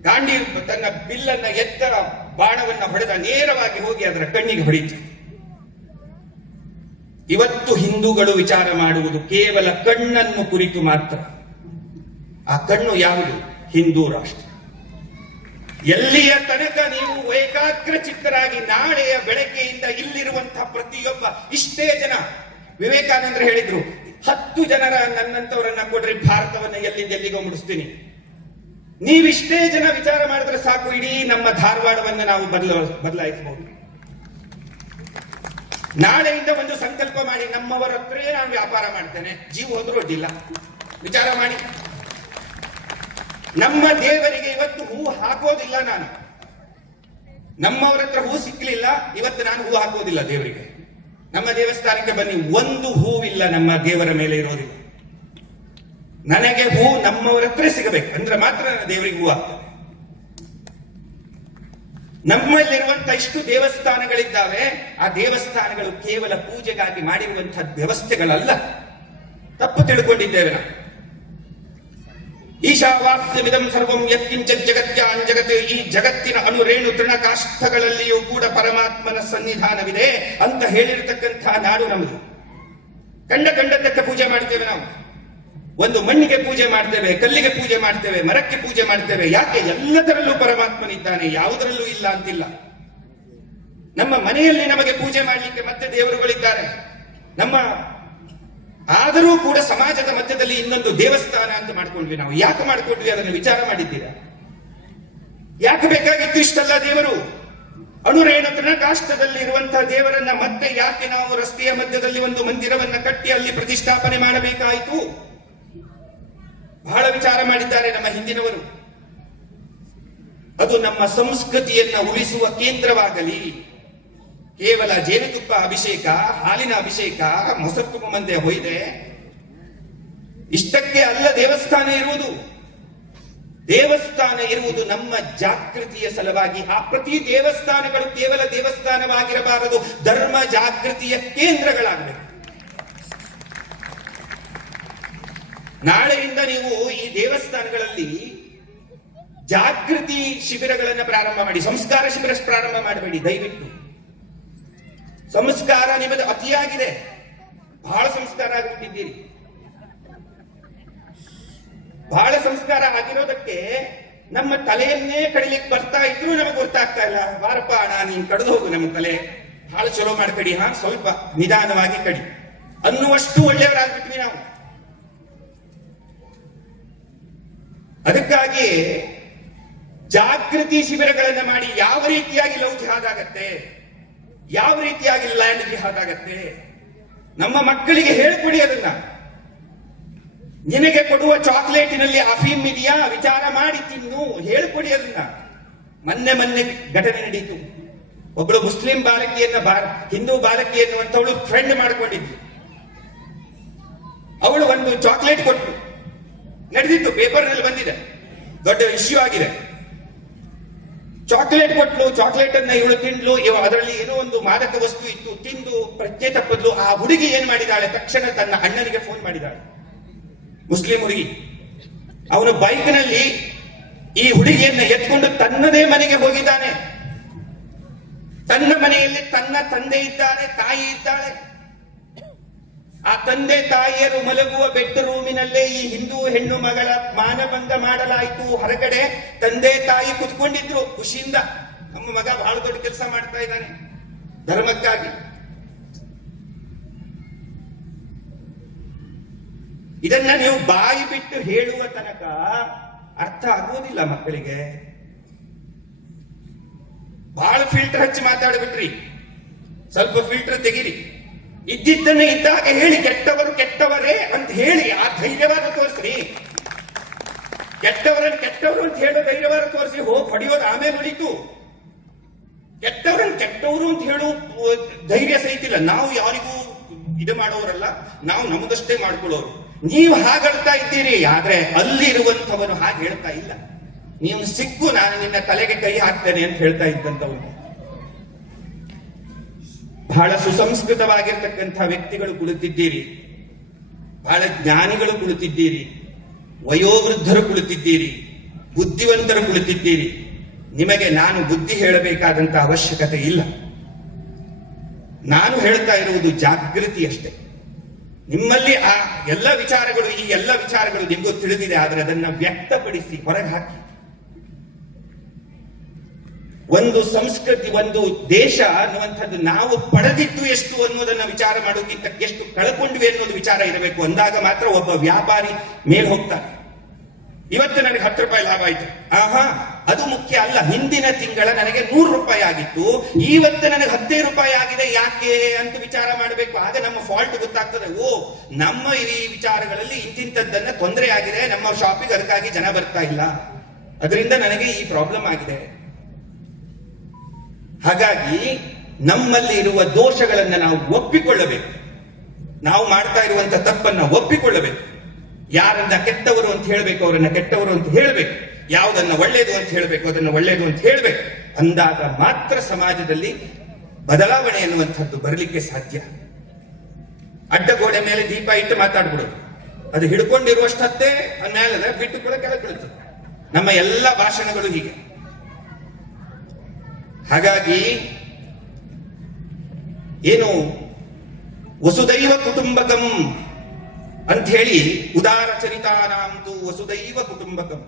ಗಾಂಡಿ ತನ್ನ ಬಿಲ್ಲನ್ನ ಎತ್ತರ ಬಾಣವನ್ನ ಹೊಡೆದ, ನೇರವಾಗಿ ಹೋಗಿ ಅದರ ಕಣ್ಣಿಗೆ ಹೊಡೆಯಿತು. ಇವತ್ತು ಹಿಂದೂಗಳು ವಿಚಾರ ಮಾಡುವುದು ಕೇವಲ ಕಣ್ಣನ್ನು ಕುರಿತು ಮಾತ್ರ. ಆ ಕಣ್ಣು ಯಾವುದು? ಹಿಂದೂ ರಾಷ್ಟ್ರ. ಎಲ್ಲಿಯ ತನಕ ನೀವು ಏಕಾಗ್ರ ಚಿತ್ತರಾಗಿ ನಾಳೆಯ ಬೆಳಗ್ಗೆಯಿಂದ ಇಲ್ಲಿರುವಂತಹ ಪ್ರತಿಯೊಬ್ಬ ಇಷ್ಟೇ ಜನ, ವಿವೇಕಾನಂದರು ಹೇಳಿದ್ರು, 10 ಜನರ ನನ್ನಂತವರನ್ನ ಕೊಡ್ರಿ, ಭಾರತವನ್ನ ಎಲ್ಲಿಂದ ಎಲ್ಲಿಗೋ ಮುಡಿಸ್ತೀನಿ. ನೀವಿಷ್ಟೇ ಜನ ವಿಚಾರ ಮಾಡಿದ್ರೆ ಸಾಕು, ಇಡೀ ನಮ್ಮ ಧಾರವಾಡವನ್ನ ನಾವು ಬದಲಾಯಿಸಬಹುದು. ನಾಳೆಯಿಂದ ಒಂದು ಸಂಕಲ್ಪ ಮಾಡಿ, ನಮ್ಮವರ ಹತ್ರೇ ನಾನು ವ್ಯಾಪಾರ ಮಾಡ್ತೇನೆ, ಜೀವ ಹೋದ್ರೂ ಅಡ್ಡಿಲ್ಲ. ವಿಚಾರ ಮಾಡಿ. ನಮ್ಮ ದೇವರಿಗೆ ಇವತ್ತು ಹೂ ಹಾಕೋದಿಲ್ಲ ನಾನು. ನಮ್ಮವರ ಹತ್ರ ಹೂ ಸಿಕ್ಕಲಿಲ್ಲ, ಇವತ್ತು ನಾನು ಹೂ ಹಾಕೋದಿಲ್ಲ ದೇವರಿಗೆ. ನಮ್ಮ ದೇವಸ್ಥಾನಕ್ಕೆ ಬನ್ನಿ, ಒಂದು ಹೂವಿಲ್ಲ ನಮ್ಮ ದೇವರ ಮೇಲೆ ಇರೋದಿಲ್ಲ. ನನಗೆ ಹೂ ನಮ್ಮವರ ಹತ್ರ ಸಿಗಬೇಕು ಅಂದ್ರೆ ಮಾತ್ರ ನನ್ನ ದೇವರಿಗೆ ಹೂ ಆಗ್ತದೆ. ನಮ್ಮಲ್ಲಿರುವಂತ ಇಷ್ಟು ದೇವಸ್ಥಾನಗಳಿದ್ದಾವೆ, ಆ ದೇವಸ್ಥಾನಗಳು ಕೇವಲ ಪೂಜೆಗಾಗಿ ಮಾಡಿರುವಂತಹ ವ್ಯವಸ್ಥೆಗಳಲ್ಲ. ತಪ್ಪು ತಿಳ್ಕೊಂಡಿದ್ದೇವೆ ನಾವು. ಈಶಾವಾಸ್ಯಮಿದಂ ಸರ್ವಂ ಯತ್ಕಿಂಚಿತ್ ಜಗತ್ಯಾನ್ ಜಗತ್, ಈ ಜಗತ್ತಿನ ಅಣುರೇಣು ತೃಣಕಾಷ್ಠಗಳಲ್ಲಿಯೂ ಕೂಡ ಪರಮಾತ್ಮನ ಸನ್ನಿಧಾನವಿದೆ ಅಂತ ಹೇಳಿರತಕ್ಕಂತಹ ನಾಡು ನಮ್ಮದು. ಕಂಡದ್ದಕ್ಕೆ ಪೂಜೆ ಮಾಡ್ತೇವೆ ನಾವು. ಒಂದು ಮಣ್ಣಿಗೆ ಪೂಜೆ ಮಾಡ್ತೇವೆ, ಕಲ್ಲಿಗೆ ಪೂಜೆ ಮಾಡ್ತೇವೆ, ಮರಕ್ಕೆ ಪೂಜೆ ಮಾಡ್ತೇವೆ. ಯಾಕೆ? ಎಲ್ಲದರಲ್ಲೂ ಪರಮಾತ್ಮನಿದ್ದಾನೆ, ಯಾವುದರಲ್ಲೂ ಇಲ್ಲ ಅಂತಿಲ್ಲ. ನಮ್ಮ ಮನೆಯಲ್ಲಿ ನಮಗೆ ಪೂಜೆ ಮಾಡಲಿಕ್ಕೆ ಮತ್ತೆ ದೇವರುಗಳಿದ್ದಾರೆ. ಆದರೂ ಕೂಡ ಸಮಾಜದ ಮಧ್ಯದಲ್ಲಿ ಇನ್ನೊಂದು ದೇವಸ್ಥಾನ ಅಂತ ಮಾಡ್ಕೊಂಡ್ವಿ ನಾವು. ಯಾಕೆ ಮಾಡ್ಕೊಂಡ್ವಿ? ಅದನ್ನು ವಿಚಾರ ಮಾಡಿದ್ದೀರಾ? ಯಾಕೆ ಬೇಕಾಗಿತ್ತು ಇಷ್ಟೆಲ್ಲ ದೇವರು? ಅಣುರೇಣ ತೃಣಕಾಷ್ಠದಲ್ಲಿ ಇರುವಂತಹ ದೇವರನ್ನ ಮತ್ತೆ ಯಾಕೆ ನಾವು ರಸ್ತೆಯ ಮಧ್ಯದಲ್ಲಿ ಒಂದು ಮಂದಿರವನ್ನ ಕಟ್ಟಿ ಅಲ್ಲಿ ಪ್ರತಿಷ್ಠಾಪನೆ ಮಾಡಬೇಕಾಯಿತು? ಬಹಳ ವಿಚಾರ ಮಾಡಿದ್ದಾರೆ ನಮ್ಮ ಹಿಂದಿನವರು. ಅದು ನಮ್ಮ ಸಂಸ್ಕೃತಿಯನ್ನ ಉಳಿಸುವ ಕೇಂದ್ರವಾಗಲಿ. ಕೇವಲ ಜೇನುತುಪ್ಪ ಅಭಿಷೇಕ, ಹಾಲಿನ ಅಭಿಷೇಕ, ಮೊಸರು ಮಂದೆ ಹೊಯ್ದೆ ಇಷ್ಟಕ್ಕೆ ಅಲ್ಲ ದೇವಸ್ಥಾನ ಇರುವುದು. ದೇವಸ್ಥಾನ ಇರುವುದು ನಮ್ಮ ಜಾಗೃತಿಯ ಸಲುವಾಗಿ. ಆ ಪ್ರತಿ ದೇವಸ್ಥಾನಗಳು ಕೇವಲ ದೇವಸ್ಥಾನವಾಗಿರಬಾರದು, ಧರ್ಮ ಜಾಗೃತಿಯ ಕೇಂದ್ರಗಳಾಗಬೇಕು. ನಾಳೆಯಿಂದ ನೀವು ಈ ದೇವಸ್ಥಾನಗಳಲ್ಲಿ ಜಾಗೃತಿ ಶಿಬಿರಗಳನ್ನು ಪ್ರಾರಂಭ ಮಾಡಿ, ಸಂಸ್ಕಾರ ಶಿಬಿರ ಪ್ರಾರಂಭ ಮಾಡಬೇಡಿ ದಯವಿಟ್ಟು. ಸಂಸ್ಕಾರ ನಿಮ್ಮದು ಅತಿಯಾಗಿದೆ, ಬಹಳ ಸಂಸ್ಕಾರ ಆಗಿಬಿಟ್ಟಿದ್ದೀರಿ. ಬಹಳ ಸಂಸ್ಕಾರ ಆಗಿರೋದಕ್ಕೆ ನಮ್ಮ ತಲೆಯನ್ನೇ ಕಡಿಲಿಕ್ಕೆ ಬರ್ತಾ ಇದ್ರು ನಮಗೆ ಗೊತ್ತಾಗ್ತಾ ಇಲ್ಲ. ಬಾರಪ್ಪ ಅಣ್ಣ, ನೀನ್ ಕಡಿದು ಹೋಗು, ನಮ್ಮ ತಲೆ ಬಹಳ ಚಲೋ ಮಾಡ್ಕಡಿ, ಸ್ವಲ್ಪ ನಿಧಾನವಾಗಿ ಕಡಿ ಅನ್ನುವಷ್ಟು ಒಳ್ಳೆಯವರಾಗ್ಬಿಟ್ವಿ ನಾವು. ಅದಕ್ಕಾಗಿ ಜಾಗೃತಿ ಶಿಬಿರಗಳನ್ನು ಮಾಡಿ ಯಾವ ರೀತಿಯಾಗಿ ಲವ್ ಜಿಹಾದ್ ಆಗತ್ತೆ, ಯಾವ ರೀತಿಯಾಗಿ ಲ್ಯಾಂಡ್ ಜಿಹಾದ್ ಆಗತ್ತೆ, ನಮ್ಮ ಮಕ್ಕಳಿಗೆ ಹೇಳ್ಕೊಡಿ. ಅದನ್ನ ನಿನಗೆ ಕೊಡುವ ಚಾಕ್ಲೇಟಿನಲ್ಲಿ ಅಫೀಮ್ ಇದೆಯಾ, ವಿಚಾರ ಮಾಡಿ ತಿನ್ನು, ಹೇಳ್ಕೊಡಿ ಅದನ್ನ. ಮೊನ್ನೆ ಘಟನೆ ನಡೀತು. ಒಬ್ಬಳು ಮುಸ್ಲಿಂ ಬಾಲಕಿಯನ್ನ ಹಿಂದೂ ಬಾಲಕಿ ಎನ್ನುವಂತವಳು ಫ್ರೆಂಡ್ ಮಾಡ್ಕೊಂಡಿದ್ಲು. ಅವಳು ಒಂದು ಚಾಕ್ಲೇಟ್ ಕೊಟ್ಟರು, ನಡೆದಿತ್ತು, ಪೇಪರ್ ನಲ್ಲಿ ಬಂದಿದೆ, ದೊಡ್ಡ ಇಶ್ಯೂ ಆಗಿದೆ. ಚಾಕ್ಲೇಟ್ ಕೊಟ್ಲು, ಚಾಕ್ಲೇಟ್ ಅನ್ನ ಇವಳು ತಿಂದ್ಲು. ಅದರಲ್ಲಿ ಏನೋ ಒಂದು ಮಾದಕ ವಸ್ತು ಇತ್ತು, ತಿಂದು ಪ್ರಜ್ಞೆ ತಪ್ಪದ್ಲು. ಆ ಹುಡುಗಿ ಏನ್ ಮಾಡಿದಾಳೆ, ತಕ್ಷಣ ತನ್ನ ಅಣ್ಣನಿಗೆ ಫೋನ್ ಮಾಡಿದಾಳೆ, ಮುಸ್ಲಿಂ ಹುಡುಗಿ. ಅವನು ಬೈಕ್ ನಲ್ಲಿ ಈ ಹುಡುಗಿಯನ್ನ ಎತ್ಕೊಂಡು ತನ್ನದೇ ಮನೆಗೆ ಹೋಗಿದ್ದಾನೆ. ತನ್ನ ಮನೆಯಲ್ಲಿ ತನ್ನ ತಂದೆ ಇದ್ದಾರೆ, ತಾಯಿ ಇದ್ದಾಳೆ. ಆ ತಂದೆ ತಾಯಿಯರು ಮಲಗುವ ಬೆಡ್ ರೂಮಿನಲ್ಲೇ ಈ ಹಿಂದೂ ಹೆಣ್ಣು ಮಗಳ ಮಾನಭಂಗ ಮಾಡಲಾಯಿತು. ಹೊರಗಡೆ ತಂದೆ ತಾಯಿ ಕುತ್ಕೊಂಡಿದ್ರು ಖುಷಿಯಿಂದ, ನಮ್ಮ ಮಗ ಬಹಳ ದೊಡ್ಡ ಕೆಲಸ ಮಾಡ್ತಾ ಇದ್ದಾನೆ ಧರ್ಮಕ್ಕಾಗಿ. ಇದನ್ನ ನೀವು ಬಾಯಿ ಬಿಟ್ಟು ಹೇಳುವ ತನಕ ಅರ್ಥ ಆಗುವುದಿಲ್ಲ ಮಕ್ಕಳಿಗೆ. ಬಹಳ ಫಿಲ್ಟರ್ ಹಚ್ಚಿ ಮಾತಾಡ್ಬಿಟ್ರಿ, ಸ್ವಲ್ಪ ಫಿಲ್ಟರ್ ತೆಗಿರಿ. ಇದ್ದಿದ್ದನ್ನು ಇದ್ದಾಗ ಹೇಳಿ, ಕೆಟ್ಟವರು ಕೆಟ್ಟವರೇ ಅಂತ ಹೇಳಿ ಆ ಧೈರ್ಯವಾದ ತೋರಿಸ್ರಿ. ಕೆಟ್ಟವರನ್ನು ಕೆಟ್ಟವರು ಅಂತ ಹೇಳೋ ಧೈರ್ಯವಾದ ತೋರಿಸಿ, ಹೋಗಿ ಹೊಡೆಯೋದು ಆಮೇಲೆ ಉಳಿತು. ಕೆಟ್ಟವರನ್ನು ಕೆಟ್ಟವರು ಅಂತ ಹೇಳೋ ಧೈರ್ಯ ಸಹಿತಿಲ್ಲ. ನಾವು ಯಾರಿಗೂ ಇದು ಮಾಡೋರಲ್ಲ, ನಾವು ನಮಗಷ್ಟೇ ಮಾಡ್ಕೊಳ್ಳೋರು. ನೀವು ಹಾಗಳ್ತಾ ಇದ್ದೀರಿ, ಆದ್ರೆ ಅಲ್ಲಿರುವಂಥವನು ಹಾಗೆ ಹೇಳ್ತಾ ಇಲ್ಲ. ನೀವು ಸಿಕ್ಕು ನಾನು ನಿನ್ನ ತಲೆಗೆ ಕೈ ಹಾಕ್ತೇನೆ ಅಂತ ಹೇಳ್ತಾ ಇದ್ದಂಥವನು. ಬಹಳ ಸುಸಂಸ್ಕೃತವಾಗಿರ್ತಕ್ಕಂಥ ವ್ಯಕ್ತಿಗಳು ಕುಳಿತಿದ್ದೀರಿ, ಬಹಳ ಜ್ಞಾನಿಗಳು ಕುಳಿತಿದ್ದೀರಿ, ವಯೋವೃದ್ಧರು ಕುಳಿತಿದ್ದೀರಿ, ಬುದ್ಧಿವಂತರು ಕುಳಿತಿದ್ದೀರಿ. ನಿಮಗೆ ನಾನು ಬುದ್ಧಿ ಹೇಳಬೇಕಾದಂತ ಅವಶ್ಯಕತೆ ಇಲ್ಲ. ನಾನು ಹೇಳ್ತಾ ಇರುವುದು ಜಾಗೃತಿ ಅಷ್ಟೇ. ನಿಮ್ಮಲ್ಲಿ ಆ ಎಲ್ಲ ವಿಚಾರಗಳು, ಈ ಎಲ್ಲ ವಿಚಾರಗಳು ನಿಮಗೂ ತಿಳಿದಿದೆ, ಆದರೆ ಅದನ್ನ ವ್ಯಕ್ತಪಡಿಸಿ ಹೊರಗೆ ಹಾಕಿ. ಒಂದು ಸಂಸ್ಕೃತಿ, ಒಂದು ದೇಶ ಅನ್ನುವಂಥದ್ದು ನಾವು ಪಡೆದಿದ್ದು ಎಷ್ಟು ಅನ್ನೋದನ್ನ ವಿಚಾರ ಮಾಡೋಕ್ಕಿಂತ ಎಷ್ಟು ಕಳ್ಕೊಂಡ್ವಿ ಅನ್ನೋದು ವಿಚಾರ ಇರಬೇಕು. ಅಂದಾಗ ಮಾತ್ರ ಒಬ್ಬ ವ್ಯಾಪಾರಿ ಮೇಲ್ ಹೋಗ್ತಾನೆ. ಇವತ್ತು ನನಗೆ 10 ರೂಪಾಯಿ ಲಾಭ ಆಯ್ತು, ಆಹಾ ಅದು ಮುಖ್ಯ ಅಲ್ಲ. ಹಿಂದಿನ ತಿಂಗಳ ನನಗೆ 100 ರೂಪಾಯಿ ಆಗಿತ್ತು, ಇವತ್ತು ನನಗೆ 15 ರೂಪಾಯಿ ಆಗಿದೆ, ಯಾಕೆ ಅಂತ ವಿಚಾರ ಮಾಡಬೇಕು. ಆಗ ನಮ್ಮ ಫಾಲ್ಟ್ ಗೊತ್ತಾಗ್ತದೆ. ಓ, ನಮ್ಮ ಈ ವಿಚಾರಗಳಲ್ಲಿ ಇಂತಿಂತದ್ದನ್ನ ತೊಂದರೆ ಆಗಿದೆ, ನಮ್ಮ ಶಾಪಿಗೆ ಅದಕ್ಕಾಗಿ ಜನ ಬರ್ತಾ ಇಲ್ಲ, ಅದರಿಂದ ನನಗೆ ಈ ಪ್ರಾಬ್ಲಮ್ ಆಗಿದೆ. ಹಾಗಾಗಿ ನಮ್ಮಲ್ಲಿ ಇರುವ ದೋಷಗಳನ್ನ ನಾವು ಒಪ್ಪಿಕೊಳ್ಳಬೇಕು. ನಾವು ಮಾಡ್ತಾ ಇರುವಂತ ತಪ್ಪನ್ನ ಒಪ್ಪಿಕೊಳ್ಳಬೇಕು. ಯಾರನ್ನ ಕೆಟ್ಟವರು ಅಂತ ಹೇಳಬೇಕು ಅವರನ್ನ ಕೆಟ್ಟವರು ಅಂತ ಹೇಳಬೇಕು, ಯಾವುದನ್ನ ಒಳ್ಳೇದು ಅಂತ ಹೇಳಬೇಕು ಅದನ್ನ ಒಳ್ಳೇದು ಅಂತ ಹೇಳಬೇಕು. ಅಂದಾಗ ಮಾತ್ರ ಸಮಾಜದಲ್ಲಿ ಬದಲಾವಣೆ ಎನ್ನುವಂಥದ್ದು ಬರಲಿಕ್ಕೆ ಸಾಧ್ಯ. ಅಡ್ಡಗೋಡೆ ಮೇಲೆ ದೀಪ ಇಟ್ಟು ಮಾತಾಡ್ಬಿಡೋದು, ಅದು ಹಿಡ್ಕೊಂಡಿರುವಷ್ಟೇ ಮೇಲೆ ಬಿಟ್ಟು ಕೂಡ ಕೆಳಗೆ ಬೀಳುತ್ತದೆ. ನಮ್ಮ ಎಲ್ಲ ಭಾಷಣಗಳು ಹೀಗೆ. ಹಾಗಾಗಿ ಏನು ವಸುದೈವ ಕುಟುಂಬಕಂ ಅಂತ ಹೇಳಿ, ಉದಾರ ಚರಿತಾನಾಂತು ವಸುದೈವ ಕುಟುಂಬಕಂ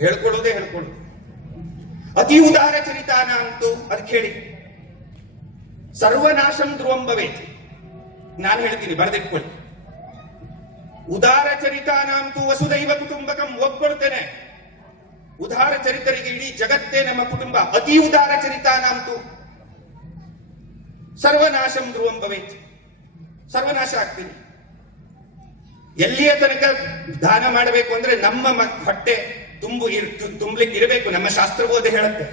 ಹೇಳ್ಕೊಳ್ಳೋದೇ ಹೇಳ್ಕೊಳ್ಳೋದು. ಅತಿ ಉದಾರ ಚರಿತಾನಾಂತು ಅದಕ್ಕೆ ಹೇಳಿ, ಸರ್ವನಾಶಂ ಧ್ರುವಂಭವೇತ್. ನಾನು ಹೇಳ್ತೀನಿ, ಬರೆದಿಟ್ಕೊಳ್ಳಿ. ಉದಾರ ಚರಿತಾನಾಂತು ವಸುದೈವ ಕುಟುಂಬಕಂ ಒಪ್ಕೊಳ್ತೇನೆ. ಉದಾರ ಚರಿತರಿಗೆ ಇಡೀ ಜಗತ್ತೇ ನಮ್ಮ ಕುಟುಂಬ. ಅತಿ ಉದಾರ ಚರಿತಾನಾಂತು ಸರ್ವನಾಶಂ ಧ್ರುವಂ ಭವೇತ್. ಸರ್ವನಾಶ ಆಗ್ತೀನಿ. ಎಲ್ಲಿಯ ತನಕ ದಾನ ಮಾಡಬೇಕು ಅಂದ್ರೆ ನಮ್ಮ ಹೊಟ್ಟೆ ತುಂಬಲಿಕ್ಕೆ ಇರಬೇಕು. ನಮ್ಮ ಶಾಸ್ತ್ರಬೋಧ ಹೇಳುತ್ತೆ,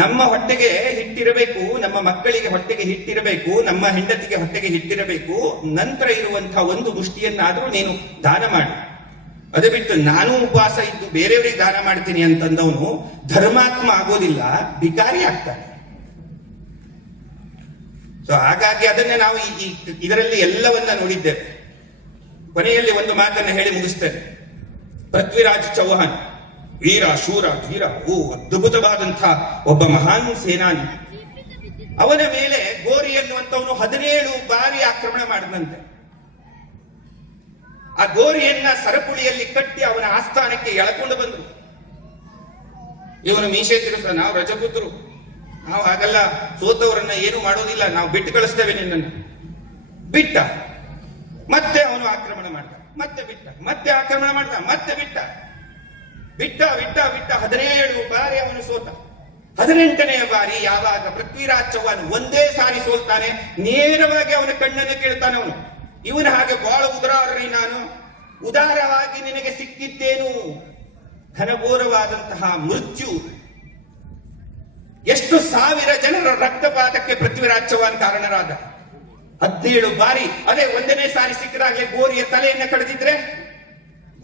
ನಮ್ಮ ಹೊಟ್ಟೆಗೆ ಹಿಟ್ಟಿರಬೇಕು, ನಮ್ಮ ಮಕ್ಕಳಿಗೆ ಹೊಟ್ಟೆಗೆ ಹಿಟ್ಟಿರಬೇಕು, ನಮ್ಮ ಹೆಂಡತಿಗೆ ಹೊಟ್ಟೆಗೆ ಹಿಟ್ಟಿರಬೇಕು. ನಂತರ ಇರುವಂತಹ ಒಂದು ಮುಷ್ಟಿಯನ್ನಾದ್ರೂ ನೀನು ದಾನ ಮಾಡಿ. ಅದೇ ಬಿಟ್ಟು ನಾನು ಉಪವಾಸ ಇದ್ದು ಬೇರೆಯವರಿಗೆ ದಾನ ಮಾಡ್ತೀನಿ ಅಂತಂದವನು ಧರ್ಮಾತ್ಮ ಆಗೋದಿಲ್ಲ, ಭಿಕಾರಿ ಆಗ್ತಾನೆ. ಸೊ ಹಾಗಾಗಿ ಅದನ್ನೇ ನಾವು ಇದರಲ್ಲಿ ಎಲ್ಲವನ್ನ ನೋಡಿದ್ದೇವೆ. ಕೊನೆಯಲ್ಲಿ ಒಂದು ಮಾತನ್ನ ಹೇಳಿ ಮುಗಿಸ್ತೇನೆ. ಪೃಥ್ವಿರಾಜ್ ಚೌಹಾಣ್, ವೀರ ಶೂರ ಧೀರ, ಅದ್ಭುತವಾದಂತಹ ಒಬ್ಬ ಮಹಾನ್ ಸೇನಾನಿ. ಅವನ ಮೇಲೆ ಗೋರಿ ಎನ್ನುವಂತವನು 17 ಬಾರಿ ಆಕ್ರಮಣ ಮಾಡಿದಂತೆ. ಆ ಗೋರಿಯನ್ನ ಸರಪುಳಿಯಲ್ಲಿ ಕಟ್ಟಿ ಅವನ ಆಸ್ಥಾನಕ್ಕೆ ಎಳಕೊಂಡು ಬಂದರು. ಇವನು ಮೀಸೆ ತಿರುಸ, ನಾವು ರಜಪುತ್ರರು, ನಾವು ಹಾಗೆಲ್ಲ ಸೋತವರನ್ನ ಏನು ಮಾಡೋದಿಲ್ಲ, ನಾವು ಬಿಟ್ಟು ಕಳಿಸ್ತೇವೆ ನಿನ್ನನ್ನು. ಬಿಟ್ಟ. ಮತ್ತೆ ಅವನು ಆಕ್ರಮಣ ಮಾಡ್ದ, ಮತ್ತೆ ಬಿಟ್ಟ, ಮತ್ತೆ ಆಕ್ರಮಣ ಮಾಡ್ದ, ಮತ್ತೆ ಬಿಟ್ಟ. ಬಿಟ್ಟ ಬಿಟ್ಟ ಬಿಟ್ಟ 17 ಬಾರಿ ಅವನು ಸೋತ. 18ನೆಯ ಬಾರಿ ಯಾವಾಗ ಪೃಥ್ವಿರಾಜ್ ಚೌಹಾಣ್ ಒಂದೇ ಸಾರಿ ಸೋಲ್ತಾನೆ, ನೇರವಾಗಿ ಅವನ ಕಣ್ಣನ್ನು ಕೇಳ್ತಾನೆ. ಅವನು ಇವನ ಹಾಗೆ ಬಹಳ ಉದಾರರಿ, ನಾನು ಉದಾರವಾಗಿ ನಿನಗೆ ಸಿಕ್ಕಿದ್ದೇನು, ಘನಘೋರವಾದಂತಹ ಮೃತ್ಯು. ಎಷ್ಟು ಸಾವಿರ ಜನರ ರಕ್ತಪಾತಕ್ಕೆ ಪೃಥ್ವಿರಾಜ್ ಚೌಹಾಣ್ ಕಾರಣರಾದ. 17 ಬಾರಿ. ಅದೇ 1ನೇ ಸಾರಿ ಸಿಕ್ಕಿದಾಗಲೇ ಗೋರಿಯ ತಲೆಯನ್ನ ಕಡಿದಿದ್ರೆ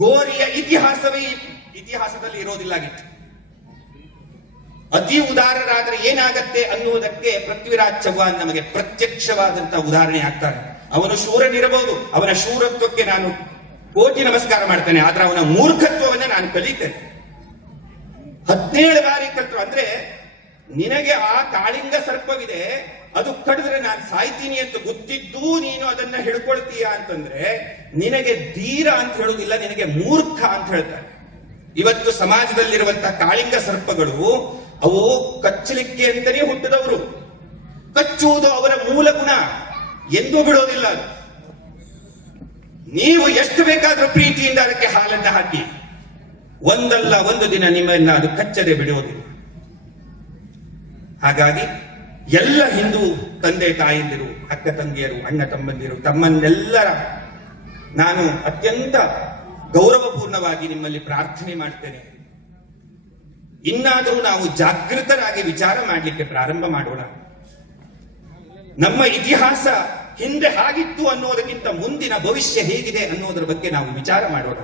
ಗೋರಿಯ ಇತಿಹಾಸದಲ್ಲಿ ಇರೋದಿಲ್ಲಾಗಿತ್ತು. ಅತಿ ಉದಾರರಾದ್ರೆ ಏನಾಗತ್ತೆ ಅನ್ನುವುದಕ್ಕೆ ಪೃಥ್ವಿರಾಜ್ ಚೌಹಾಣ್ ನಮಗೆ ಪ್ರತ್ಯಕ್ಷವಾದಂತಹ ಉದಾಹರಣೆ ಆಗ್ತಾರೆ. ಅವನು ಶೂರನಿರಬಹುದು, ಅವನ ಶೂರತ್ವಕ್ಕೆ ನಾನು ಕೋಟಿ ನಮಸ್ಕಾರ ಮಾಡ್ತೇನೆ, ಆದ್ರೆ ಅವನ ಮೂರ್ಖತ್ವವನ್ನ ನಾನು ಕಲಿತೇನೆ. 17 ಬಾರಿ ಕಲ್ತರು ಅಂದ್ರೆ ನಿನಗೆ ಆ ಕಾಳಿಂಗ ಸರ್ಪವಿದೆ, ಅದು ಕಡಿದ್ರೆ ನಾನು ಸಾಯ್ತೀನಿ ಅಂತ ಗೊತ್ತಿದ್ದು ನೀನು ಅದನ್ನ ಹಿಡ್ಕೊಳ್ತೀಯ ಅಂತಂದ್ರೆ ನಿನಗೆ ಧೀರ ಅಂತ ಹೇಳುವುದಿಲ್ಲ, ನಿನಗೆ ಮೂರ್ಖ ಅಂತ ಹೇಳ್ತಾರೆ. ಇವತ್ತು ಸಮಾಜದಲ್ಲಿರುವಂತಹ ಕಾಳಿಂಗ ಸರ್ಪಗಳು ಅವು ಕಚ್ಚಲಿಕ್ಕೆ ಅಂತಲೇ ಹುಟ್ಟಿದವರು. ಕಚ್ಚುವುದು ಅವರ ಮೂಲ ಗುಣ, ಎಂದೂ ಬಿಡೋದಿಲ್ಲ. ನೀವು ಎಷ್ಟು ಬೇಕಾದ್ರೂ ಪ್ರೀತಿಯಿಂದ ಅದಕ್ಕೆ ಹಾಲನ್ನ ಹಾಕಿ, ಒಂದಲ್ಲ ಒಂದು ದಿನ ನಿಮ್ಮನ್ನ ಅದು ಕಚ್ಚದೆ ಬಿಡೋದಿಲ್ಲ. ಹಾಗಾಗಿ ಎಲ್ಲ ಹಿಂದೂ ತಂದೆ ತಾಯಿಯಂದಿರು ಅಕ್ಕ ತಂಗಿಯರು, ಅಣ್ಣ ತಮ್ಮಂದಿರು, ತಮ್ಮನ್ನೆಲ್ಲರ ನಾನು ಅತ್ಯಂತ ಗೌರವಪೂರ್ಣವಾಗಿ ನಿಮ್ಮಲ್ಲಿ ಪ್ರಾರ್ಥನೆ ಮಾಡ್ತೇನೆ. ಇನ್ನಾದರೂ ನಾವು ಜಾಗೃತರಾಗಿ ವಿಚಾರ ಮಾಡಲಿಕ್ಕೆ ಪ್ರಾರಂಭ ಮಾಡೋಣ. ನಮ್ಮ ಇತಿಹಾಸ ಹಿಂದೆ ಹಾಗಿತ್ತು ಅನ್ನೋದಕ್ಕಿಂತ ಮುಂದಿನ ಭವಿಷ್ಯ ಹೇಗಿದೆ ಅನ್ನೋದರ ಬಗ್ಗೆ ನಾವು ವಿಚಾರ ಮಾಡೋಣ.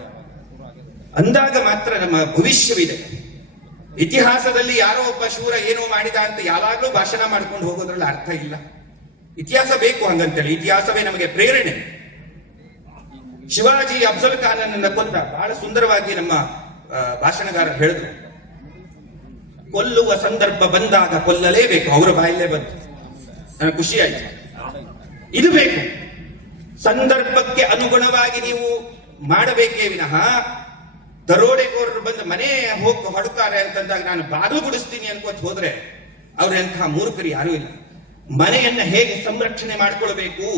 ಅಂದಾಗ ಮಾತ್ರ ನಮ್ಮ ಭವಿಷ್ಯವಿದೆ. ಇತಿಹಾಸದಲ್ಲಿ ಯಾರೋ ಒಬ್ಬ ಶೂರ ಏನೋ ಮಾಡಿದ ಅಂತ ಯಾವಾಗಲೂ ಭಾಷಣ ಮಾಡ್ಕೊಂಡು ಹೋಗೋದ್ರಲ್ಲಿ ಅರ್ಥ ಇಲ್ಲ. ಇತಿಹಾಸ ಬೇಕು ಹಂಗಂತೇಳಿ, ಇತಿಹಾಸವೇ ನಮಗೆ ಪ್ರೇರಣೆ. ಶಿವಾಜಿ ಅಫ್ಜಲ್ ಖಾನನ್ನ ಕೊಂದ ಬಹಳ ಸುಂದರವಾಗಿ ನಮ್ಮ ಭಾಷಣಗಾರ ಹೇಳಿದ್ರು. ಕೊಲ್ಲುವ ಸಂದರ್ಭ ಬಂದಾಗ ಕೊಲ್ಲಲೇಬೇಕು, ಅವರ ಬಾಯಲ್ಲೇ ಬಂತು. ನನಗೆ ಖುಷಿ ಆಯ್ತು. ಇದು ಬೇಕು, ಸಂದರ್ಭಕ್ಕೆ ಅನುಗುಣವಾಗಿ ನೀವು ಮಾಡಬೇಕೇ ವಿನಃ ದರೋಡೆಗೋರರು ಬಂದು ಮನೆ ಹೋಗಿ ಹೊಡುತ್ತಾರೆ ಅಂತಂದಾಗ ನಾನು ಬಾಗಿಲು ಗುಡಿಸ್ತೀನಿ ಅನ್ಕೋತ ಹೋದ್ರೆ ಅವ್ರೆಂತಹ ಮೂರ್ಖರು ಯಾರೂ ಇಲ್ಲ. ಮನೆಯನ್ನ ಹೇಗೆ ಸಂರಕ್ಷಣೆ ಮಾಡಿಕೊಳ್ಬೇಕು,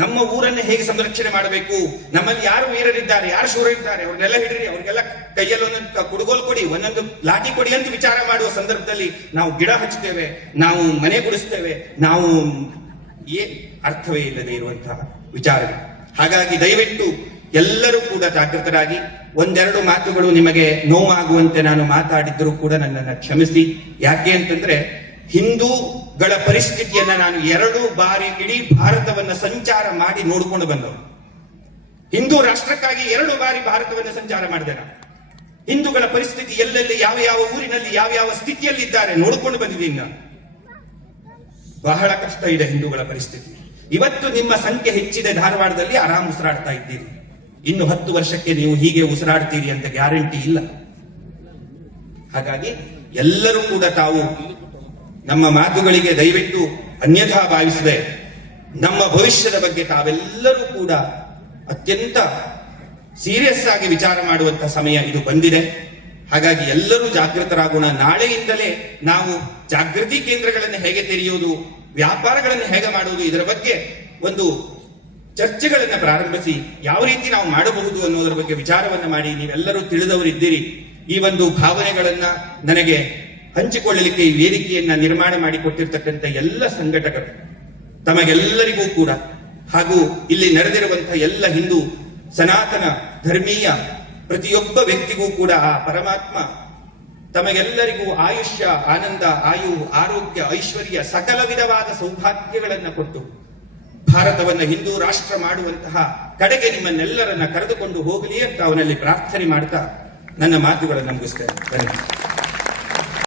ನಮ್ಮ ಊರನ್ನ ಹೇಗೆ ಸಂರಕ್ಷಣೆ ಮಾಡಬೇಕು, ನಮ್ಮಲ್ಲಿ ಯಾರು ವೀರರಿದ್ದಾರೆ, ಯಾರು ಶೂರರಿದ್ದಾರೆ, ಅವ್ರನ್ನೆಲ್ಲ ಹಿಡಿರಿ, ಅವ್ರಿಗೆಲ್ಲ ಕೈಯಲ್ಲಿ ಒಂದೊಂದು ಕುಡುಗೋಲು ಕೊಡಿ, ಒಂದೊಂದು ಲಾಠಿ ಕೊಡಿ ಅಂತ ವಿಚಾರ ಮಾಡುವ ಸಂದರ್ಭದಲ್ಲಿ ನಾವು ಗಿಡ ಹಚ್ತೇವೆ, ನಾವು ಮನೆ ಗುಡಿಸ್ತೇವೆ, ನಾವು ಅರ್ಥವೇ ಇಲ್ಲದೆ ಇರುವಂತಹ ವಿಚಾರಗಳು. ಹಾಗಾಗಿ ದಯವಿಟ್ಟು ಎಲ್ಲರೂ ಕೂಡ ಜಾಗೃತರಾಗಿ. ಒಂದೆರಡು ಮಾತುಗಳು ನಿಮಗೆ ನೋವಾಗುವಂತೆ ನಾನು ಮಾತಾಡಿದ್ರೂ ಕೂಡ ನನ್ನನ್ನು ಕ್ಷಮಿಸಿ. ಯಾಕೆ ಅಂತಂದ್ರೆ ಹಿಂದೂಗಳ ಪರಿಸ್ಥಿತಿಯನ್ನ ನಾನು 2 ಬಾರಿ ಇಡೀ ಭಾರತವನ್ನ ಸಂಚಾರ ಮಾಡಿ ನೋಡ್ಕೊಂಡು ಬಂದವರು. ಹಿಂದೂ ರಾಷ್ಟ್ರಕ್ಕಾಗಿ 2 ಬಾರಿ ಭಾರತವನ್ನ ಸಂಚಾರ ಮಾಡಿದೆ ನಾನು. ಹಿಂದೂಗಳ ಪರಿಸ್ಥಿತಿ ಎಲ್ಲೆಲ್ಲಿ, ಯಾವ ಯಾವ ಊರಿನಲ್ಲಿ ಯಾವ ಯಾವ ಸ್ಥಿತಿಯಲ್ಲಿದ್ದಾರೆ ನೋಡ್ಕೊಂಡು ಬಂದಿದ್ದೀನಿ ನಾನು. ಬಹಳ ಕಷ್ಟ ಇದೆ ಹಿಂದೂಗಳ ಪರಿಸ್ಥಿತಿ. ಇವತ್ತು ನಿಮ್ಮ ಸಂಖ್ಯೆ ಹೆಚ್ಚಿದೆ, ಧಾರವಾಡದಲ್ಲಿ ಆರಾಮ್ ಉಸಿರಾಡ್ತಾ ಇದ್ದೀರಿ. ಇನ್ನು 10 ವರ್ಷಕ್ಕೆ ನೀವು ಹೀಗೆ ಉಸಿರಾಡ್ತೀರಿ ಅಂತ ಗ್ಯಾರಂಟಿ ಇಲ್ಲ. ಹಾಗಾಗಿ ಎಲ್ಲರೂ ಕೂಡ ತಾವು ನಮ್ಮ ಮಾತುಗಳಿಗೆ ದಯವಿಟ್ಟು ಅನ್ಯಥಾ ಭಾವಿಸದೆ ನಮ್ಮ ಭವಿಷ್ಯದ ಬಗ್ಗೆ ತಾವೆಲ್ಲರೂ ಕೂಡ ಅತ್ಯಂತ ಸೀರಿಯಸ್ ಆಗಿ ವಿಚಾರ ಮಾಡುವಂತಹ ಸಮಯ ಇದು ಬಂದಿದೆ. ಹಾಗಾಗಿ ಎಲ್ಲರೂ ಜಾಗೃತರಾಗೋಣ. ನಾಳೆಯಿಂದಲೇ ನಾವು ಜಾಗೃತಿ ಕೇಂದ್ರಗಳನ್ನು ಹೇಗೆ ತೆರೆಯುವುದು, ವ್ಯಾಪಾರಗಳನ್ನು ಹೇಗೆ ಮಾಡುವುದು, ಇದರ ಬಗ್ಗೆ ಒಂದು ಚರ್ಚೆಗಳನ್ನು ಪ್ರಾರಂಭಿಸಿ ಯಾವ ರೀತಿ ನಾವು ಮಾಡಬಹುದು ಅನ್ನೋದರ ಬಗ್ಗೆ ವಿಚಾರವನ್ನ ಮಾಡಿ. ನೀವೆಲ್ಲರೂ ತಿಳಿದವರಿದ್ದೀರಿ. ಈ ಒಂದು ಭಾವನೆಗಳನ್ನ ನನಗೆ ಹಂಚಿಕೊಳ್ಳಲಿಕ್ಕೆ ಈ ವೇದಿಕೆಯನ್ನ ನಿರ್ಮಾಣ ಮಾಡಿಕೊಟ್ಟಿರ್ತಕ್ಕಂಥ ಎಲ್ಲ ಸಂಘಟಕರು ತಮಗೆಲ್ಲರಿಗೂ ಕೂಡ, ಹಾಗೂ ಇಲ್ಲಿ ನಡೆದಿರುವಂತಹ ಎಲ್ಲ ಹಿಂದೂ ಸನಾತನ ಧರ್ಮೀಯ ಪ್ರತಿಯೊಬ್ಬ ವ್ಯಕ್ತಿಗೂ ಕೂಡ ಆ ಪರಮಾತ್ಮ ತಮಗೆಲ್ಲರಿಗೂ ಆಯುಷ್ಯ, ಆನಂದ, ಆಯು, ಆರೋಗ್ಯ, ಐಶ್ವರ್ಯ, ಸಕಲ ವಿಧವಾದ ಸೌಭಾಗ್ಯಗಳನ್ನು ಕೊಟ್ಟು ಭಾರತವನ್ನ ಹಿಂದೂ ರಾಷ್ಟ್ರ ಮಾಡುವಂತಹ ಕಡೆಗೆ ನಿಮ್ಮನ್ನೆಲ್ಲರನ್ನ ಕರೆದುಕೊಂಡು ಹೋಗಲಿ ಅಂತ ಅವನಲ್ಲಿ ಪ್ರಾರ್ಥನೆ ಮಾಡ್ತಾ ನನ್ನ ಮಾತುಗಳನ್ನು ಮುಗಿಸ್ತೇನೆ. ಧನ್ಯವಾದ.